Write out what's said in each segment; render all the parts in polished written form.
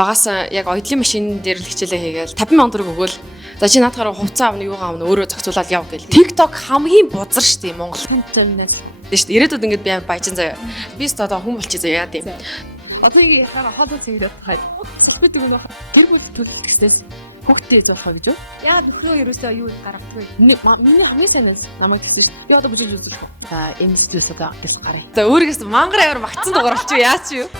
Багасаа яг оёдлын машин дээр л хичээлээ хийгээл 50,000 төгрөг өгөөл. За чи наадахаар хувцас авна, юугаа авна өөрөө зохицуулаад яв гэл. TikTok хамгийн бузар штий Монгол. Тэнцэнээс. Тийш ирээдүйд ингээд би баяжин заяа. Би ч одоо хүн болчих заяа яа тийм. Одоо яагаад хол үзээд хаад. Бид нэг гэр бүл төлөвлөсөөс хөгтөө зоохоо гэж юу? Яагаад нөхрөө ерөөсөө юу гаргахгүй. Миний хамгийн сайнаас намайг гэсэн. Би одоо бүжиж үзүүлэх. За энэ студиосоо гис гарыг. За өөрөөс мангар аваар магтсан дугаар болчих яач юу?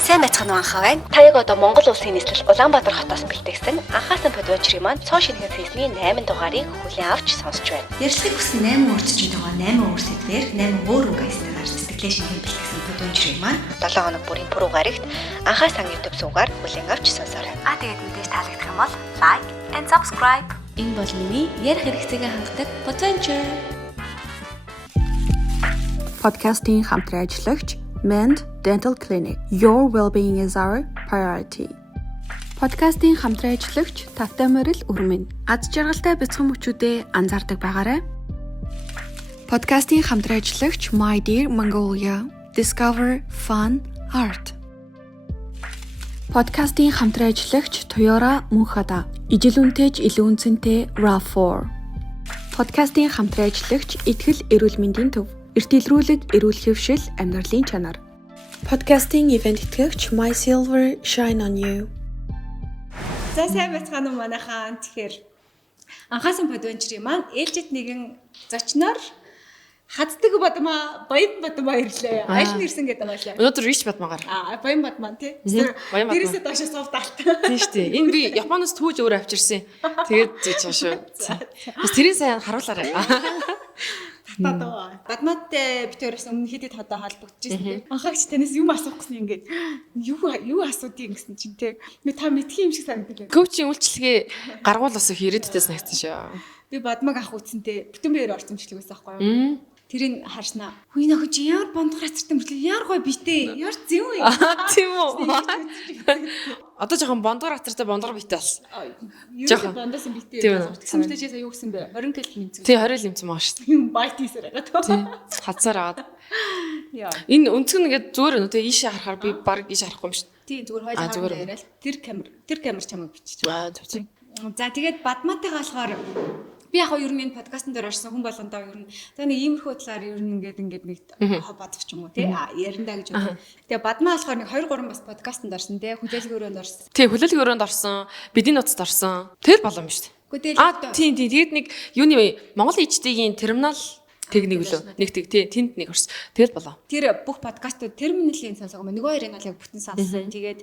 Сайн байцгаана уу анхаа байна. Та яг одоо Монгол улсын нийслэл Улаанбаатар хотоос бэлтгэсэн анхаасан подвочрын маань цоо шинэхэн сезний 8 дугаарыг хүлээн авч сонсч байна. Ярилцлагыг хүссэн 8 урьдчилж байгаа 8 өр сэдвээр 8 өөр үг аястайгаар сэтгэлээ шинэхэн бэлтгэсэн подвочрын маань 7 хоног бүрийн пүрэв гарагт анхаасан YouTube сувгаар хүлээн авч сонсоорой. Тэгээд мэдээж таалагдах юм бол like and subscribe. энэ бол миний ярих хэрэгцээгээ хангадаг Podventure. Podcasting хамтран ажиллагч Mend Dental Clinic. Your well-being is our priority. Podcasting хамтран ажиллагч Тавтай Морил Өрмөн. Аз жаргалтай бяцхан мөчүүдэд анзаардаг байгаарай. Podcasting хамтран ажиллагч My Dear Mongolia. Discover fun art. Podcasting хамтран ажиллагч Toyota Мөнхада. Ижил үнэтэйж илүү үнцэнтэй RAV4. Podcasting хамтран ажиллагч Итгэл эрүүл мэндийн төв. Эртэлрүүлэг эрүүл хэвшил амьдралын чанар. Podcasting event итгэгч My Silver Shine on You. За сайн байцгаана уу манайхаа. Тэгэхээр анхаасан подвенчрийн маань ээлжид нэгэн зочноор хаддаг бадмаа, баян бадмаа ирлээ. Аль нь ирсэн гэдэг байлаа. Өнөөдөр Rich Бадмаагаар. Баян бадмаа тий. Тэрээсээ доошоо сувдаалт. Тийм шүү дээ. Энэ би Японоос түүж өөрөө авчирсан. Тэгээд зэж байгаа шүү. Бас тэрийг сайн харуулаарай. Татаа. Бадмаатай битээрээс өмнө хэд хадаа холбогдчихсэн тий. Анхаагч танаас юм асуух гэсэн ингээд юу асуудгийг гэсэн чинь тий. Та мэдхийн юм шиг санагдав. Коучийн үйлчлэгээ гаргуулаас их ирээдүйдээ санагдсан шүү. Би бадмаг авах үтсэнтэй бүтэн биеэр орцомжлогоос аахгүй юу? Тэрийг харснаа. Хүйн охин чи ямар бондгор хацартай мөрлөө яар гой битээ. Яар зэв үү? Тийм үү. Одоо жоохон бондгор хацартай бондгор битээ бас. Жоохон бондоос битээ. Тэгсэн мэт чи сая юу гэсэн бэ? 20 кг нэмсэн. Тий 20 нэмсэн маа шүү дээ. Байт хийсээр байгаа. Тий. Хацаар аваад. Яа. Энэ өнцг нь ингээд зүгээр нөө тий ийшээ харахаар би баг ийшээ харахгүй юм шүү дээ. Тий зүгээр хойд яриад тэр камер чамайг бичиж байгаа. За тэгээд бадмаатайгаа болохоор би яг ер нь энэ подкастн дээр орсон хүн болгондоо ер нь за нэг иймэрхүү талаар ер нь ингээд нэг бодох ч юм уу тий яриндаа гэж бодсон. Тэгээ бадмаа болохоор нэг 2 3 бас подкастнд орсон тий хүлээлгийн өрөөнд орсон. Тий хүлээлгийн өрөөнд орсон, бидний нууцд орсон. Тэгэл болом шүү дээ. Тийм тэгээд нэг юуны Монгол ичдийн терминал техник лөө нэг тэнд нэг орсон. Тэгэл болоо. Тэр бүх подкастууд терминалийн сонсогоо нөгөө хоёрын бол яг бүтэн сонссон. Тэгээд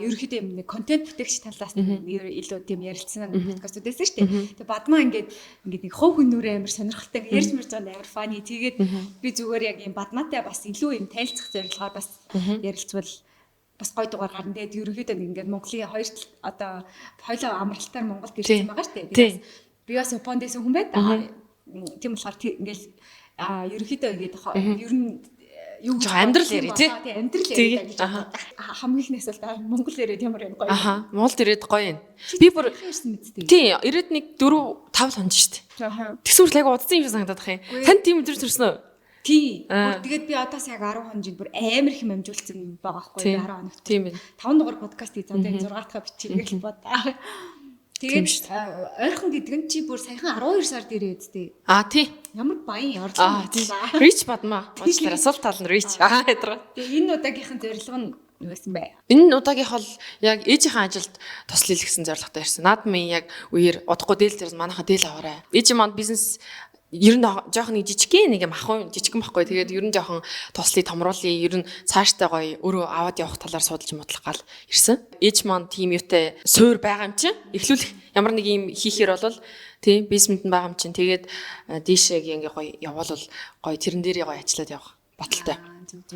ерөөхдөө юм нэг контент бүтээгч талаас илүү тийм ярилцсан подкастууд байсан шүү дээ. Тэгээд бадмаа ингээд нэг хов хүнүүрээ амар сонирхолтой ярьж мэрж байгаа амар фани. Тэгээд би зүгээр яг юм бадмаатай бас илүү юм танилцах зорилгоор бас ярилцвал бас гоё дугаар гарна. Тэгээд ерөөхдөө ингээд Монголын хоёр одоо хоёлоо амралтаар Монголд ирсэн байгаа шүү дээ. Би бас Японд байсан хүн байдаг. Тийм болохоор ингээл ерөөхдөө ингээд ер нь юу амьдрал яри тий амьдрал яри гэж хамгийн ихнээс бол Монгол яриад ямар юм гоё. Монгол яриад гоё юм. Би бүр тий ирээд нэг 4 5 хонж штт. Тэгсэн мэт яг удсан юм шиг санагдаад бах юм. Танд тийм өдөр төрсөн үү? Тий. Тэгээд би одоос яг 10 хонжид бүр амар их юм амжуулсан байгаа байхгүй 10 хоногт. Тийм ээ. 5 дугаар подкаст хийж байгаа. Тэгээд 6 дахь бичих гэж бодоо. Тэгээд ойрхон гэдэг нь чи бүр саяхан 12 сард ирээд тий. Тий. Ямар баян орлоо. Rich Бадмаа. Уучлаарай сул тал нь Rich. Ядраа. Тэгээ энэ удаагийнхан зорилго нь юу байсан бэ? Энэ удаагийнх бол яг ээжийнхээ ажилд тусал хийлгэсэн зорилготой ирсэн. Наад минь яг үеэр удахгүй дээл дээрс манайха дээл аваарай. Ээж маань бизнес ер нь жоохон нэг жижигхэн нэг юм ахын жижигхэн байхгүй. Тэгээд ер нь жоохон туслыг томруулъя. Ер нь цааштай гоё өөрөө аваад явах талаар судалж модлох гал ирсэн. Ээж маань тийм юутай суур байгаа юм чинь. Эхлүүлэх ямар нэг юм хийхээр бол тийм бейсмент нь байгаа юм чинь. Тэгээд дээшээ ингээ гоё явбал гоё тэрэн дээрээ гоё ажиллаад явах баталтай.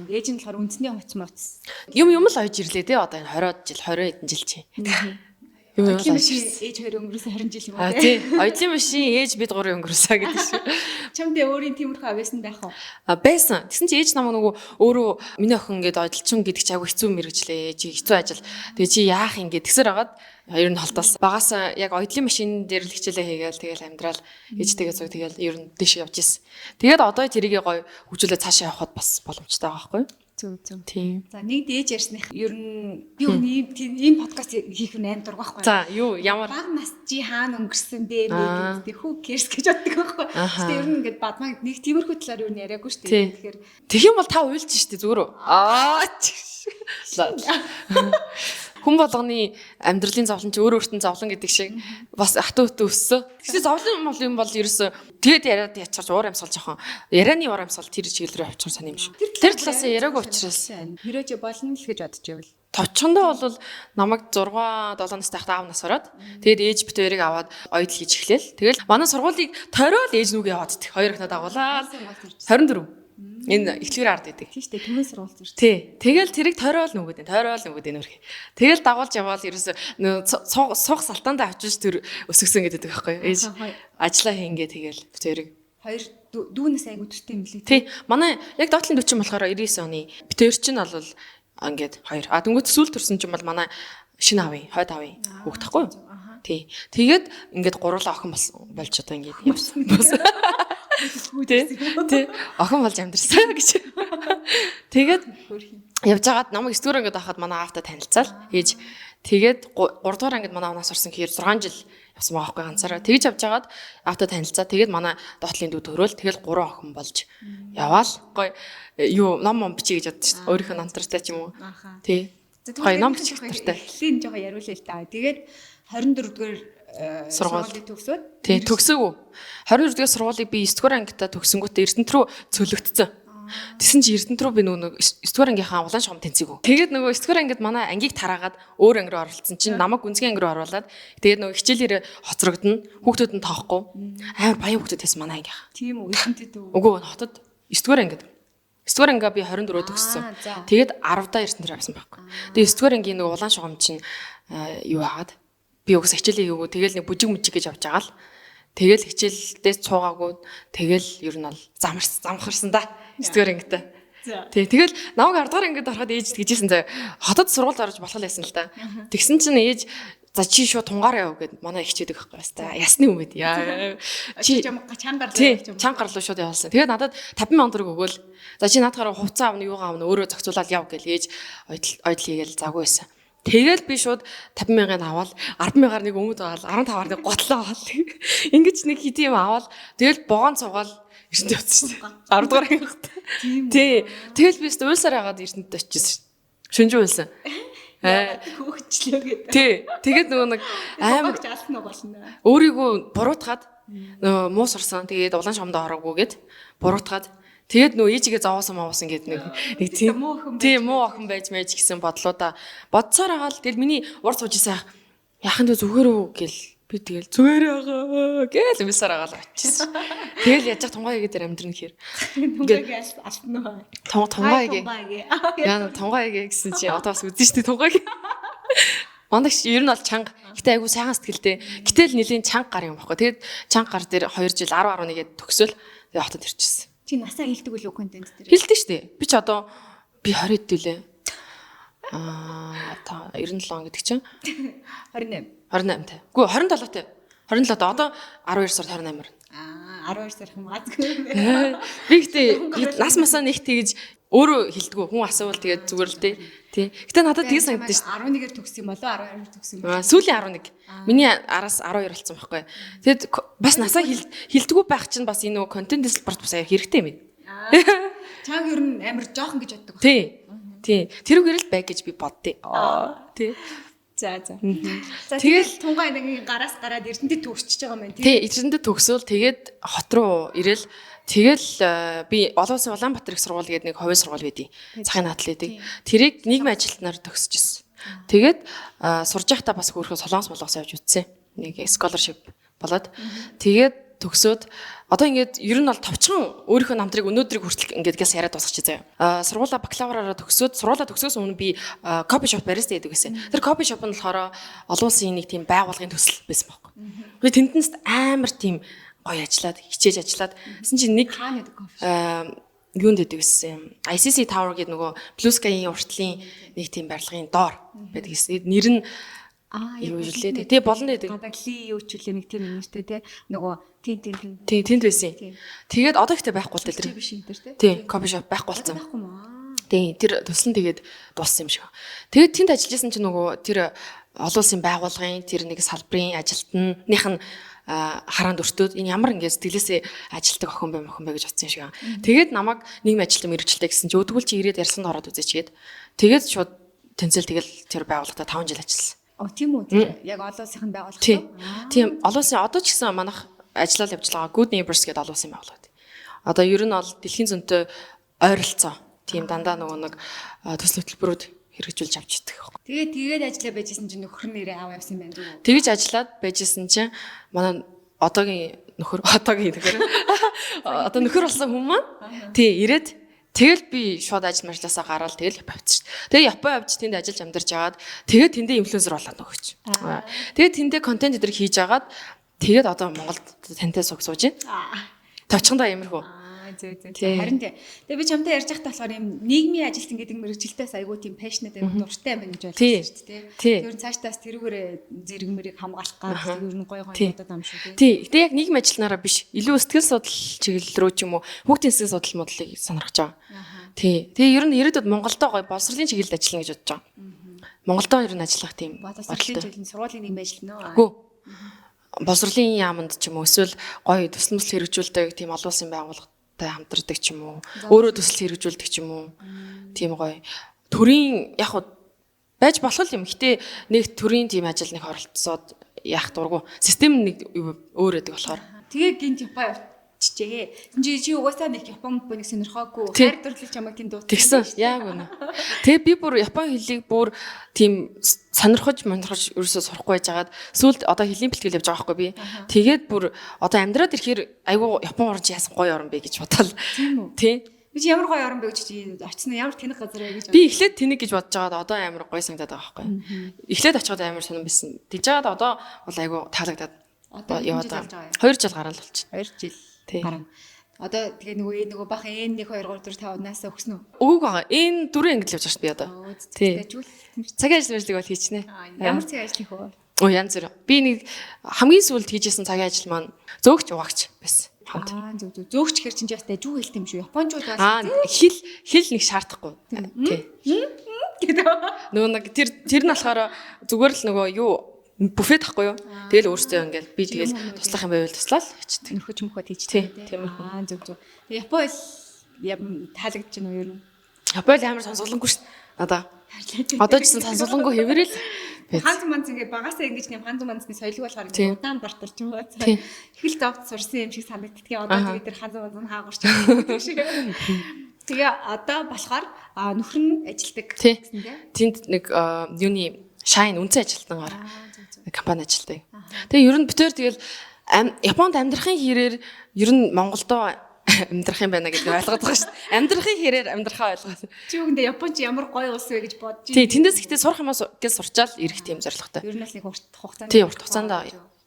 Ээж нь болохоор үндэсний хувц моц. Юм л ойж ирлээ те одоо энэ 20 жил 20 хэдэн жил чинь. Оюутлын машин ээж хоёр өнгөрөөсөн 20 жил юм уу тий. Оюутлын машин ээж бид гурын өнгөрөөсөө гэдэг шиг. Чамдээ өөрийн тиймэрхүү авьяасан байх уу? Байсан. Тэгсэн чи ээж намайг нөгөө өөрөө миний охин ингээд оюутлчин гэдэг чи аягүй хэцүү мэрэгчлээ. Чи хэцүү ажил. Тэгээ чи яах юм гээд тэгсэр агаад ер нь холтоос. Багасаа яг оюутлын машин дээр л хичээлээ хийгээл тэгэл амьдрал ээжтэйгээ зүг тэгэл ер нь дэш явж ирсэн. Тэгээд одоо тэрийгээ гоё хөгжүүлээ цаашаа явахад бас боломжтой байгаа байхгүй юу? Зөв. Тийм. За нэг дээж ярьсных ер нь би өгний ийм подкаст хийх нь аим дург байхгүй. За юу ямар баг нас чи хаана өнгөрсөн бэ гэдэг хүү кэрс гэж боддог байхгүй. Гэтэ ер нь ингээд бадмаг нэг тиймэрхүү талаар юу яриаггүй шүү дээ. Тэгэхээр тэгэх юм бол та уйлж штэ зүгээр үү? Хүн болгоны амьдралын зовлон чи өөр өөртөө зовлон гэдэг шиг бас хатуу хөтө өссөн. Тэгсэн зовлон юм бол ерөөсө тэгэд яриад ячиж уур амьсгал жоохон ярианы уур амьсгал тэр чиглэл рүү авчихсан саний юм шүү. Тэр талаас яриаг учраас хэрэж болно л гэж бодож байвал товчхондоо бол намайг 6 7 настай хахад аав нас ороод тэгээд ээж бит хоёрыг аваад оюутал хийж эхлэв. Тэгэл манай сургуулийг тойрол ээж нүг яваад идэх. Хоёр ихнаа дагуулаад 24. Энэ эхлэлээр ард идэг. Тийм шүү дээ. Түмэн сургууль зүр. Тий. Тэгэл тэрийг тойрол нүгүүд нөрхий. Тэгэл дагуулж яваал ерөөсө суух салтаандаа авчиж тэр өсгсөн гэдэг байхгүй. Ээж ажиллаа хийнгээ тэгэл бит хоёрыг. Хоёр дүүнээс айгу төстэй юм лээ. Тий. Манай яг доотлын 40 болохоор 99 оны бит хоёр чинь бол ингээд хоёр. Дөнгөж сүүл төрсөн чинь бол манай шинэ авын, хойд авын хүүхд тахгүй юу? Тий. Тэгээд ингээд гурлаа охин болж одоо ингээд явсан. Тий. Охин болж амьдэрсэн гэж. Тэгээд явж байгаад намайг 9 дугаар ангид байхад манай аавтай танилцаал. Ээж тэгээд 3 дугаар ангид манай унаас орсон гэхээр 6 жил явсан байгаа байхгүй ганцаараа. Тэгж явж байгаад аавтай танилцаа. Тэгээд манай доотлын дүү төрөөл тэгэл 3 охин болж яваал. Гоё юу ном бичиж гэж бодсон шүү дээ. Өөрийнхөө намтартай ч юм уу. Тий. Гоё ном бичих тартай. Эхлээд жоохон яриулъя л та. Тэгээд 24 дугаар сургуулийг төгсөөд тий төгсөөгүй 24 дугаар сургуулийг би 9 дугаар ангитай төгсөнгүүтээ Эрдэнэт рүү цөлөгдсөн. Тэсэн чи Эрдэнэт рүү би нөгөө 9 дугаар ангийнхаа улаан шугам тэнцээгүү. Тэгээд нөгөө 9 дугаар ангид манай ангийг тараагаад өөр анги руу оруулсан чинь намайг гүнзгий анги руу оруулаад тэгээд нөгөө хичээлээрээ хоцрогдно. Хүүхдүүд нь тоохгүй. Амар баян хүүхдүүд байсан манай ангийнхаа. Тийм үү Эрдэнэтэд үү? Үгүй хотод 9 дугаар ангид. 9 дугаар ангиа би 24-өө төгссөн. Тэгээд 10-даа Эрдэнэт рүү авсан байхгүй. Тэгээд 9 дугаар ангийн нөгөө улаан шугам чинь юу хаагаад би угс хичээлээ хийгүү тэгэл нэг бүжиг мүжиг гэж явж байгаа л тэгэл хичээлдээс цуугаагүй тэгэл ер нь бол замхарсан да 9-р ангитай. Тэгэл намайг 10-р ангид ороход ээж гэжсэн заа хотод сургууль орж болох л байсан л да. Тэгсэн чинь ээж за чи шууд тунгаар яв гэд манай ихчээдэг байхгүй баста ясны юм бэ яа чи чангаар руу шууд явуулсан. Тэгээд надад 50,000 төгрөг өгөөл за чи наадахаараа хувцас аавна юугаа аавна өөрөө зохицуулаад яв гэл ээж ойдл хийгээл завгүй байсан. Тэгэл би шууд 50,000-ыг аваад 10,000-аар нэг өмд аваад 15-аар нэг готлоо аваад ингэж нэг хэдий юм аваад тэгэл богоон цугаал Эрдэнэт явчихсан шүү дээ. 10 дугаар ангид. Тий. Тэгэл би уйлсаар ягаад Эрдэнэт очижсэн. Шүнжүү уйлсан. Хөөгчлөө гэдэг. Тий. Тэгээд нөгөө нэг амар алсан уу болно. Өөрийгөө буруутгаад нөгөө муу сурсан. Тэгээд улаан шамдаа ороогүй гэд буруутгаад тэгээд нөө ээжигээ зовоосон гэдэг нэг тийм муу охин байж мэж гэсэн бодлуудаа бодсоор байгаа л тэгэл миний урд сууж исэн яхан дэ зүгээр үү гэл би тэгэл зүгээр байгаа гэл юмсаар байгаа л очижсэн. Тэгэл яаж тунгаайгээ дээр амьдрын гэхээр тунгаайгээ алсан уу? Тунгаайгээ. Яа тунгаайгээ гэсэн чи одоо бас үзэн штэ тунгаайгээ. Мандагч ер нь бол чанга. Гэтэ айгу сайхан сэтгэлтэй. Гэтэл нэлийн чанга гар юм баггүй. Тэгээд чанга гар дээр 2 жил 10-11-д төгсөөл тэгээд хотод ирчихсэн. Чи насаа хилдэг үл контент дээр. Хилдэг шүү дээ. Би ч одоо би 20 дэвлээ. Та 97 он гэдэг чинь 28 тай. Үгүй 27 тай. 27 одоо 12 сард 28 байна. 12 сар юм азгүй. Би гэтээ нас масаа нэг тэгж өөрөө хилдэггүй. Хүн асуувал тэгээд зүгээр л дээ. Тий. Гэтэ надад тийг санагдаж шүү. 11-ээр төгсөн болоо 12-ээр төгсөн болоо. Сүүлийн 11. Миний араас 12 болсон байхгүй. Тэгэд бас насаа хилдэггүй байх чинь бас энэ нөгөө контент дисплейт бас хэрэгтэй юм байна. Чааг ер нь амар жоохон гэж боддог. Тий. Тэрүүгээр л бай гэж би боддیں۔ Тий. За. Тэгэл тунгаа нэг гараас гараад Эрдэнэтэд төгсчихөж байгаа юм байна. Тий, Эрдэнэтэд төгсөөл тэгээд хот руу ирэл тэгэл би олон улсын Улаанбаатар их сургууль гэдэг нэг хувийн сургууль байдیں۔ Цагаан наадл гэдэг. Тэрийг нийгмийн ажилтнаар төгсөжсэн. Тэгээд сурж байхдаа бас хөөрхөн солонгос явж үтсэн. Нэг scholarship болоод тэгээд төгсөөд одоо ингээд ер нь бол товчхон өөрийнхөө намтрыг өнөөдрийг хүртэл ингээд гээс яриад дуусгачих заяа. Сургуулаа бакалавраараа төгсөөд сургуулаа төгсөөс өмнө би кофе шоп бариста гэдэг байсан. Тэр кофе шоп нь болохоор олон улсын нэг тийм байгууллагын төсөл байсан байхгүй. Би тэндэнс амар тийм гоё ажиллаад хичээж ажиллаад гэсэн чинь нэг юунд дэдэг гэсэн ICC Tower гэдэг нөгөө Blue Sky-ийн уртлын нэг тийм барилгын доор байдаг гэсэн. Нэр нь юу жилээ тий болно гэдэг. Гадагли юу ч үлээ нэг тийм нэртэй тий нөгөө тэнд байсан. Тэгээд одоо ихтэй байхгүй л дээ тэр. Биш энэ тэр тий кофе шоп байхгүй болсон. Тийм тэр төсөл нь тэгээд дууссан юм шиг. Тэгээд тэнд ажиллаж исэн чинь нөгөө тэр олон улсын байгууллагын тэр нэг салбарын ажилтных нь хараанд өртөөд энэ ямар ингэ сэтгэлээсээ ажилтдаг охин бэ гэж бодсон юм шиг. Тэгээд намайг нийгмийн ажилтан мэргэжилтэй гэсэн чи өдгөл чи ирээд ярьсан ороод үзээчгээд тэгээд шууд тэнцэл тэгэл тэр байгууллагата 5 жил ажилласан. Тийм үү. Тэр яг олон улсын байгууллага. Тийм олон улсын одоо ч гэсэн манайх ажиллал явж байгаа Good Neighbors гэдэг олон улсын байгууллага. Одоо ер нь бол дэлхийн зөнтэй ойролцоо. Тийм дандаа нөгөө нэг төсөл хөтөлбөрүүд хэрэгжүүлж авч идэх. Тэгээд ажиллаа байжсэн чинь нөхөр нэрээ аав явсан юм байна зү. Тэгж ажиллаад байжсэн чинь манай одоогийн нөхөр одоо нөхөр болсон хүн маань тий ирээд тэгэл би шууд ажил мэржлээсээ гараад тэгэл Япон явчихсан шүү дээ. Тэгээ Япон явж тэнд ажиллаж амьдарч агаад тэгээд тэндээ инфлюенсер болоод нөгөөч. Тэгээд тэндээ контент өдр хийж агаад тэгээд одоо Монголд тантай сууж байна. Товчхондоо ямархүү. Харин тэгээ би чамтай ярьж байхдаа болохоор юм нийгмийн ажилтан гэдэг мэргэжилтээс айгүй тийм passionate айгүй дуртай юм байна гэж ойлгосон шүү дээ. Тэр нь цаашдаас тэрүүгээр зэрэг мэрийг хамгаалах гад ер нь гой удаад ам шүү дээ. Тий. Тэгээ яг нийгмийн ажилтнаараа биш илүү сэтгэл судлал чиглэл рүү ч юм уу хүүхдийн сэтгэл судлал модлыг сонирхож байгаа. Тий. Тэгээ ер нь ирээдүйд Монголдоо гой боловсролын чиглэлд ажиллана гэж бодож байгаа. Монголдоо ер нь ажиллах тийм боловсролын чиглэл сургуулийн нийгмийн ажилтна уу? Үгүй. Боловсролын яамд ч юм уу эсвэл гой төсөл мөсөл хэрэгжүүлдэг тийм олон улсын байгууллага хамтардаг ч юм уу өөрөө төсөл хэрэгжүүлдэг ч юм уу тийм гоё төрийн яг хуу байж болох юм. Гэтэ нэг төрийн тийм ажил нэг оролцоод яах дургу систем нэг өөр өдөг болохоор тэгээ гинт Япон явчихжээ. Чи угаасаа нэг Япон бүнийг сонирхоогүй хайр дурлал чамайг тийм дуудсан. Тэгсэн яг үнэ. Тэгээ би бүр Япон хэлийг бүр тийм сонирхож ерөөсөө сурахгүй байжгаад сүүлд одоо хэлний бэлтгэл явж байгаа байхгүй би. Тэгээд бүр одоо амьдраад ирэхээр айгүй Япон орж яасан гоё орн бэ гэж бодвол. Тийм үү? Тий. Би чи ямар гоё орн бэ гэж очсон ямар тэнэг газар вэ гэж. Би эхлээд тэнэг гэж бодож байгаад одоо амар гоё санагдаад байгаа байхгүй. Эхлээд очиход амар сонирн байсан. Тэгж байгаад одоо бол айгүй таалагдаад одоо яваад байгаа. 2 жил гараал болчих. 2 жил. Гарам. Одоо тэгээ нөгөө бахан N 1 2 3 4 5 наасаа өгсөн үү? Үгүй байгаа. Энэ 4 англи явж байгаа шүү дээ би одоо. Тий. Цагийн ажил мэрлэг бол хийчихнэ. Ямар цагийн ажил хийх вэ? Янз бүр. Би нэг хамгийн сүүлд хийжсэн цагийн ажил маань зөөгч угаагч байсан. Зөөгч хэр чинь ястай жүү хэлт юм шүү. Япончууд бас хэл нэг шаардахгүй. Тий. Нөгөө нэг тэр нь болохоор зүгээр л нөгөө юу буфет ахгүй юу? Тэгэл өөртөө ингээл би тэгэл туслах юм байвал туслаад хийчихдэг. Нөхөж мөхөд хийчихдэг. Тийм. Зөв. Япон таалагдж байна уу ер нь? Япон амар сонсголонгүй шүү дээ. Одоо ч гэсэн сонсголонгүй хэвээрэл. Ханз манц ингээ багасаа ингэж нэм ханз манцны соёлыг болохоор ингээ удаан барталж байгаа. Эхэл зовд сурсан юм шиг санагддгийг одоо тэгээд тэр ханз манц хаагурч байгаа шиг. Тэгээ одоо болохоор нөхөр нь ажилдаг гэсэн тийм. Тэнд нэг юуны Shine үнцэн ажилтнаар компани ажилтдаг. Тэгээ ер нь битээр тэгэл Японд амьдрахын хэрээр ер нь Монголдоо амьдрах юм байна гэдгийг ойлгоод байгаа шүү дээ. Амьдрахын хэрээр амьдрахаа ойлгоод. Чи үгэндээ Япон чи ямар гоё улс вэ гэж бодож байна. Тий, тэндээс ихтэй сурах юмас гэж сурчаал ирэх тийм зорилготой. Ер нь л нэг урт хугацаанд. Тий, урт хугацаанд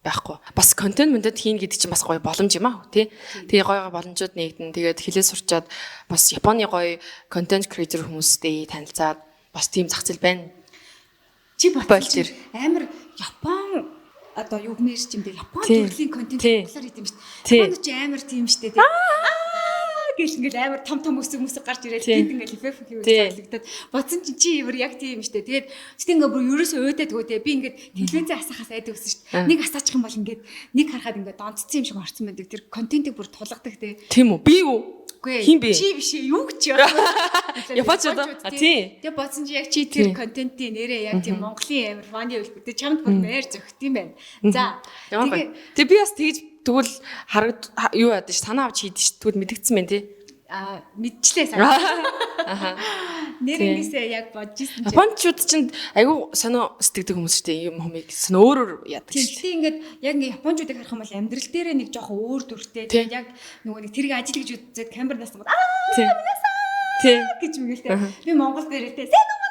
байхгүй. Бас контент мөндөд хийн гэдэг чинь бас гоё боломж юм аа. Тий. Тэгээ гоё боломжууд нэгдэн. Тэгээд хэлээ сурчаад бас Японы гоё контент креатор хүмүүстэй танилцаад бас тийм зах зээл байна. Чи бодчих амар Япон одоо юу гэмээр ч юм бэ Япон төрлийн контент болохоор идэм шүү дээ. Японд ч амар тийм шүү дээ. Гэл ингээл амар том өсөг гарч ирээд тэнд ингээл FF хийвэл зарлагдаад бодсон чи ямар яг тийм шүү дээ. Тэгээд ингээ бүр ерөөсөө өөдөөдгөө те би ингээд телевизээ асахаас айдаг өсөн шүү дээ. Нэг асаачих юм бол ингээд нэг харахад ингээд донцсон юм шиг орсон байдаг. Тэр контентыг бүр тулгадаг те. Тийм үү? Би юу? Хин бэ? Чи биш юу гэж яа. Япончууд тий. Тэгээ бодсон чи яг чи тэр контентын нэрээ яг тийм Монголын амар фаны үлдээ чамд бүр нээр зөгт юм байна. За. Тэгээ би бас тэгж тэгвэл юу яадаг ш санаа авч хийдэж ш тэгвэл мэдгдсэн байх тий. Мэдчлээ санаа. Нэрнгээсээ яг бодож ирсэн чи. Япончууд чинь айгүй сонио сэтгэдэг хүмүүс шүү дээ. Юм хүмүүс сонио өөрөөр яадаг шүү. Тэгтээ ингээд яг ингээ япончуудыг харах юм бол амьдрал дээрээ нэг жоохон өөр дүртэй. Тэгээд яг нөгөө нэг тэрийг ажил гэж үзээд камернаас гоо тий гэж мэгэлтэй. Би Монгол дээрээ сайн уу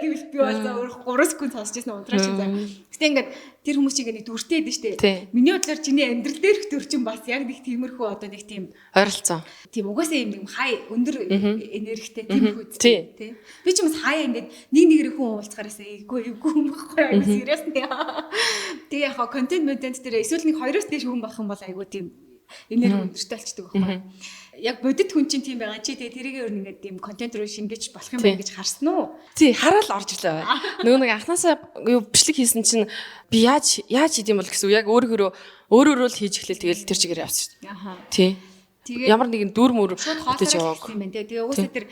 гэвэл би бол 3 секунд сонсож байсан унтраач заа. Гэтэ ингээд тэр хүмүүс чинь нэг дүртэй дээ штэ. Миний бодлоор чиний амьдрал дээрх дүр чинь бас яг нэг тиймэрхүү одоо нэг тийм ойролцоо. Тийм угаасаа юм нэг хай өндөр энергитэй тиймэрхүү тий. Би ч юм бас хаяа ингээд нэг нэгрээ хүн уулзахаараас эйгүй юм баггүй. Serious нэ. Тэгээ яг контент модент дээр эсвэл нэг 2-оос дээш хүн байх юм бол айгүй тийм энерги өндөртэй болчдөг байхгүй. яг бодит хүн чинь тийм байгаа. Чи тэгээ тэрийг өөр ингээд тийм контент руу шингээж болох юм байна гэж харсан уу? Тий, хараад орж ирлээ. Нөгөө нэг анханасаа юу бичлэг хийсэн чинь би яаж хийдэм бол гэсэн яг өөрөөрөө л хийж эхлэв. Тэгэл тэр чигээр явсан шүү дээ. Аха. Тий. Тэгээд Ямар нэгэн дүр мөр шууд бүтээж хоолойроо явааг. хийсэн юм байна те. Тэгээ угаасаа тэр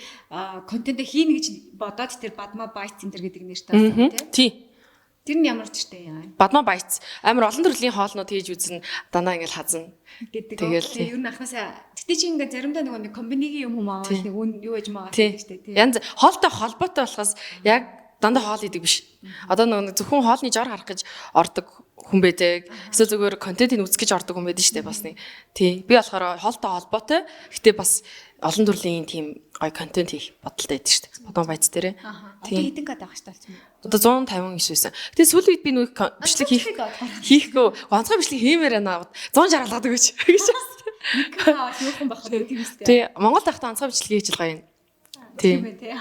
контент хийнэ гэж бодоод тэр Badma Bytes энэ гэдэг нэртэй байсан те. Тий. Тэр нь ямар ч штэ яа. Badma Bytes амар олон төрлийн хоолнууд хийж үзэн дандаа ингээл хазна. Гэдэг. Тэгэл, Тэгээ ер нь анхаасаа тэгтээ чи ингээд заримдаа нөгөө нэг комбинигийн юм аваад нэг юу яж маа Тий. штэ тий. Янз хоолтой холбоотой болохоос яг дандаа хоол идэг биш. Одоо нөгөө зөвхөн хоолны жор харах гэж ордог хүн байдаг. Эсвэл зүгээр контентыг үзэх гэж ордог хүн байдаг шүү дээ бас нэг. Тий. Би болохоор хоолтой холбоотой. Гэтэ бас олон төрлийн тийм гоё контент хийх бодолтой байдаг шүү дээ. Badma Bytes дээрээ. Одоо хэдэн гад байгаа штэ болсон юм. Одоо 159 байсан. Гэтэ сүүлийн үед би нэг бичлэг хийхгүй ганцхан бичлэг хиймээр байна. 160 алгадаг гэж. Нэг хаа юухан бахад тийм үстэй. Тий. Монгол тахта ганцхан бичлэг хийж байгаа юм. Тий.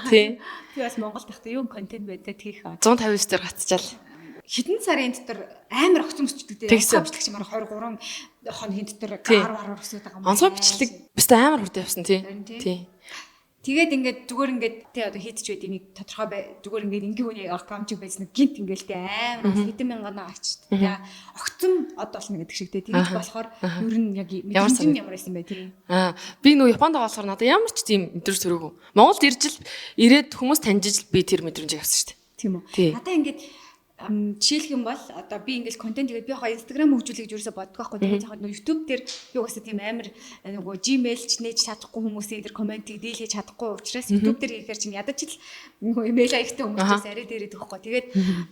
Тий. Би бас Монгол тахта юу контент байдаг хийх аа. 159 дээр гацчаал. Хэдэн сарын дотор амар огцом өсчдөг дээ. Тэгсэн. Бичлэг чимээр 23 хоногийн дотор гар өсөд байгаа юм. Онцгой бичлэг бистэ амар хурд явсан тий. Тий. Тэгээд ингээд зүгээр ингээд тий одоо хийдэж байдгийг нэг тодорхой зүгээр ингээд ингийн үний аккаунт байсан нэг гинт ингээд тий амар хэдэн мянган авчиж. Тэгээ огцом од болно гэдэг шиг тий. Тэгээд болохоор ер нь яг мэдэн ямар байсан бэ тэр. Би нөө Японд байгаа болохоор надад ямар ч тийм мэдрэмж төрөөгүй. Монголд ирээд хүмүүс таньжиж би тэр мэдрэмжийг авсан шүү дээ. Тийм үү. Надаа ингээд жишээлх юм бол одоо би ингээл контент тэгээд би хаа Instagram хөгжүүлэх гэж юусоо боддог байхгүй. Тэгээд яг нь YouTube дээр би угаасаа тийм амар нөгөө Gmail ч нээж чадахгүй хүмүүсийн тэр комментиг дийлгэж чадахгүй учраас YouTube дээр хийхээр чинь ядаж л нөгөө email аягтай хүмүүсээс арай дээрээд өгөхгүй. Тэгээд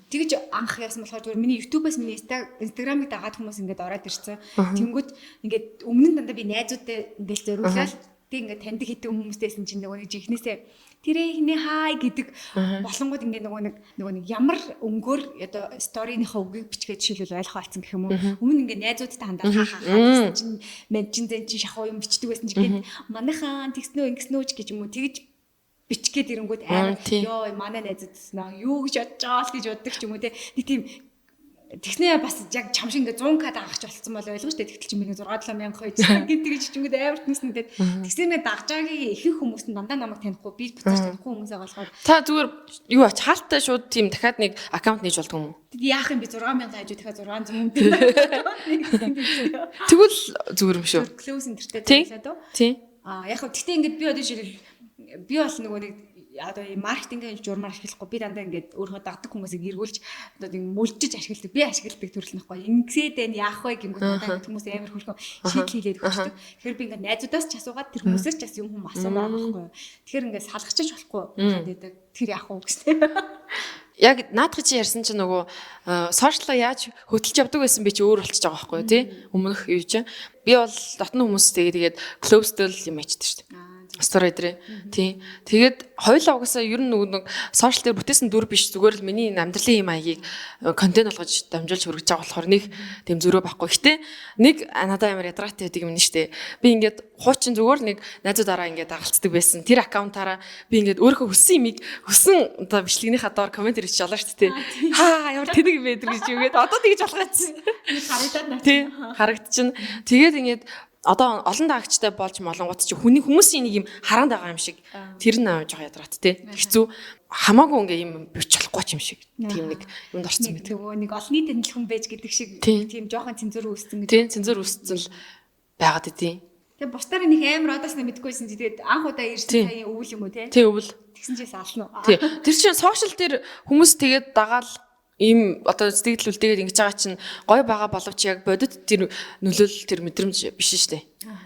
тэгж анх яасан болохоор зүгээр миний YouTube-аас миний Instagram-ыг дагаад хүмүүс ингээд ороод ирсэн. Тэнгүүд ингээд өмнө нь дандаа би найзуудтай ингээд зориулаад тэг ингээд таньдаг хитэн хүмүүстэйсэн чинь нөгөө нэг жихнээсээ тэрээ хинэ хай гэдэг болонгууд ингээд нөгөө нэг ямар өнгөөр одоо сторийнхаа үгийг бичгээд жишээлбэл ойлгох болсон гэх юм уу. Өмнө ингээд найзуудтай хандаад хаа чинь меншин зэн чи шахуу юм бичдэг байсан чинь манайхаа тэгснөө ингэснөө ч гэж юм уу тэгж бичгээд ирэнгүүд амар ёо манай найзууд гэсэн юу гэж бодож байгаа л гэж боддог ч юм уу те. Нэг тийм тэгснээ бас яг чам шиг ингээ 100к дагах болсон бол ойлгож штэ тэгтэл чи миний 6-7 мянга хоёр гэдэг ч юм уу амар тнэснэдээ тэгснээ дагж байгаагийн ихэнх хүмүүс нь дандаа намайг танихгүй би буцааж танихгүй хүмүүс байгаа болохоор та зүгээр юу ач хаалттай шууд тийм дахиад нэг аккаунт нээж болдгоо юм уу? Яах юм би 6000 хажуу дахиад 600 тэгвэл зүгээр юм шүү. Close интертэй зүйлээ дөө. Тий. Яг хөө тэгтээ ингээд би одоо жишээл би бол нөгөө нэг одоо маркетингийн журмаар ашиглахгүй би дандаа ингээд өөрөө дагдаг хүмүүсийг эргүүлж одоо нэг мөлжиж ашигладаг би ашигладаг төрөл нөхгүй ингэсээд энэ яах вэ гингүүд дандаа хүмүүс амар хөрхөн шийдэл хийлээд өгчдөг. Тэгэхээр би ингээд найзуудаас ч асуугаад тэр хүмүүсээс ч бас юм асуу байгаа байхгүй. Тэгэхээр ингээд салгачиж болохгүй гэдэг. Тэр яах вэ гэсэн. Яг наадах чи ярьсан чинь нөгөө сошиалаа яаж хөтөлж явдаг байсан би чи өөр болчихж байгаа байхгүй тий. Өмнөх юу чинь би бол дотны хүмүүс тэгээд close-д юм ячдаг шүү дээ. Стори дээр тий. Тэгээд хоёулаа угаасаа ер нь нэг сошиал дээр бүтээсэн дүр биш зүгээр л миний амьдралын юм аягийг контент болгож дамжуулж хүргэж байгаа болохоор нэг тийм зөрөө байхгүй. Гэтэ нэг надад амар ядраатай байдаг юм нь штэ. Би ингээд хуучин зүгээр нэг найзуудаараа ингээд дагалцдаг байсан. Тэр аккаунтаараа би ингээд өөрөө хүссэн юмыг хүссэн одоо бичлэгнийхаа доор комент ирж жолоо штэ тий. Хаа ямар тэнэг юм бэ гэж юугээд одоо тэгж болгоцсон. Харагдаад наа. Тий. Харагдчихна. Тэгээд ингээд одоо олон даагчтай болж молонгот чи хүмүүсийн нэг юм хараанд байгаа юм шиг тэр нь авж байгаа ядраад те хэцүү хамаагүй ингээ юм бичлэхгүй ч юм шиг тийм нэг юмд орсон мэт. Нөгөө нэг олон нийтэд л хүн байж гэдэг шиг тийм жоохон цензур үүссэн гэдэг. Тийм цензур үүссэн л байгаад идэв. Тэгээ бусдаар нэг амар одоос нь мэдгүйсэн чи тэгээд анх удаа ирсэн сая өвөл юм уу те? Тий өвөл. Тэгсэн чинь сална уу? Тий. Тэр чинь сошиал дээр хүмүүс тэгээд дагаал ийм одоо сэтгэл үлдээгээд ингэж байгаа чинь гой байгаа боловч яг бодит тэр нөлөөлөл тэр мэдрэмж биш шүү дээ.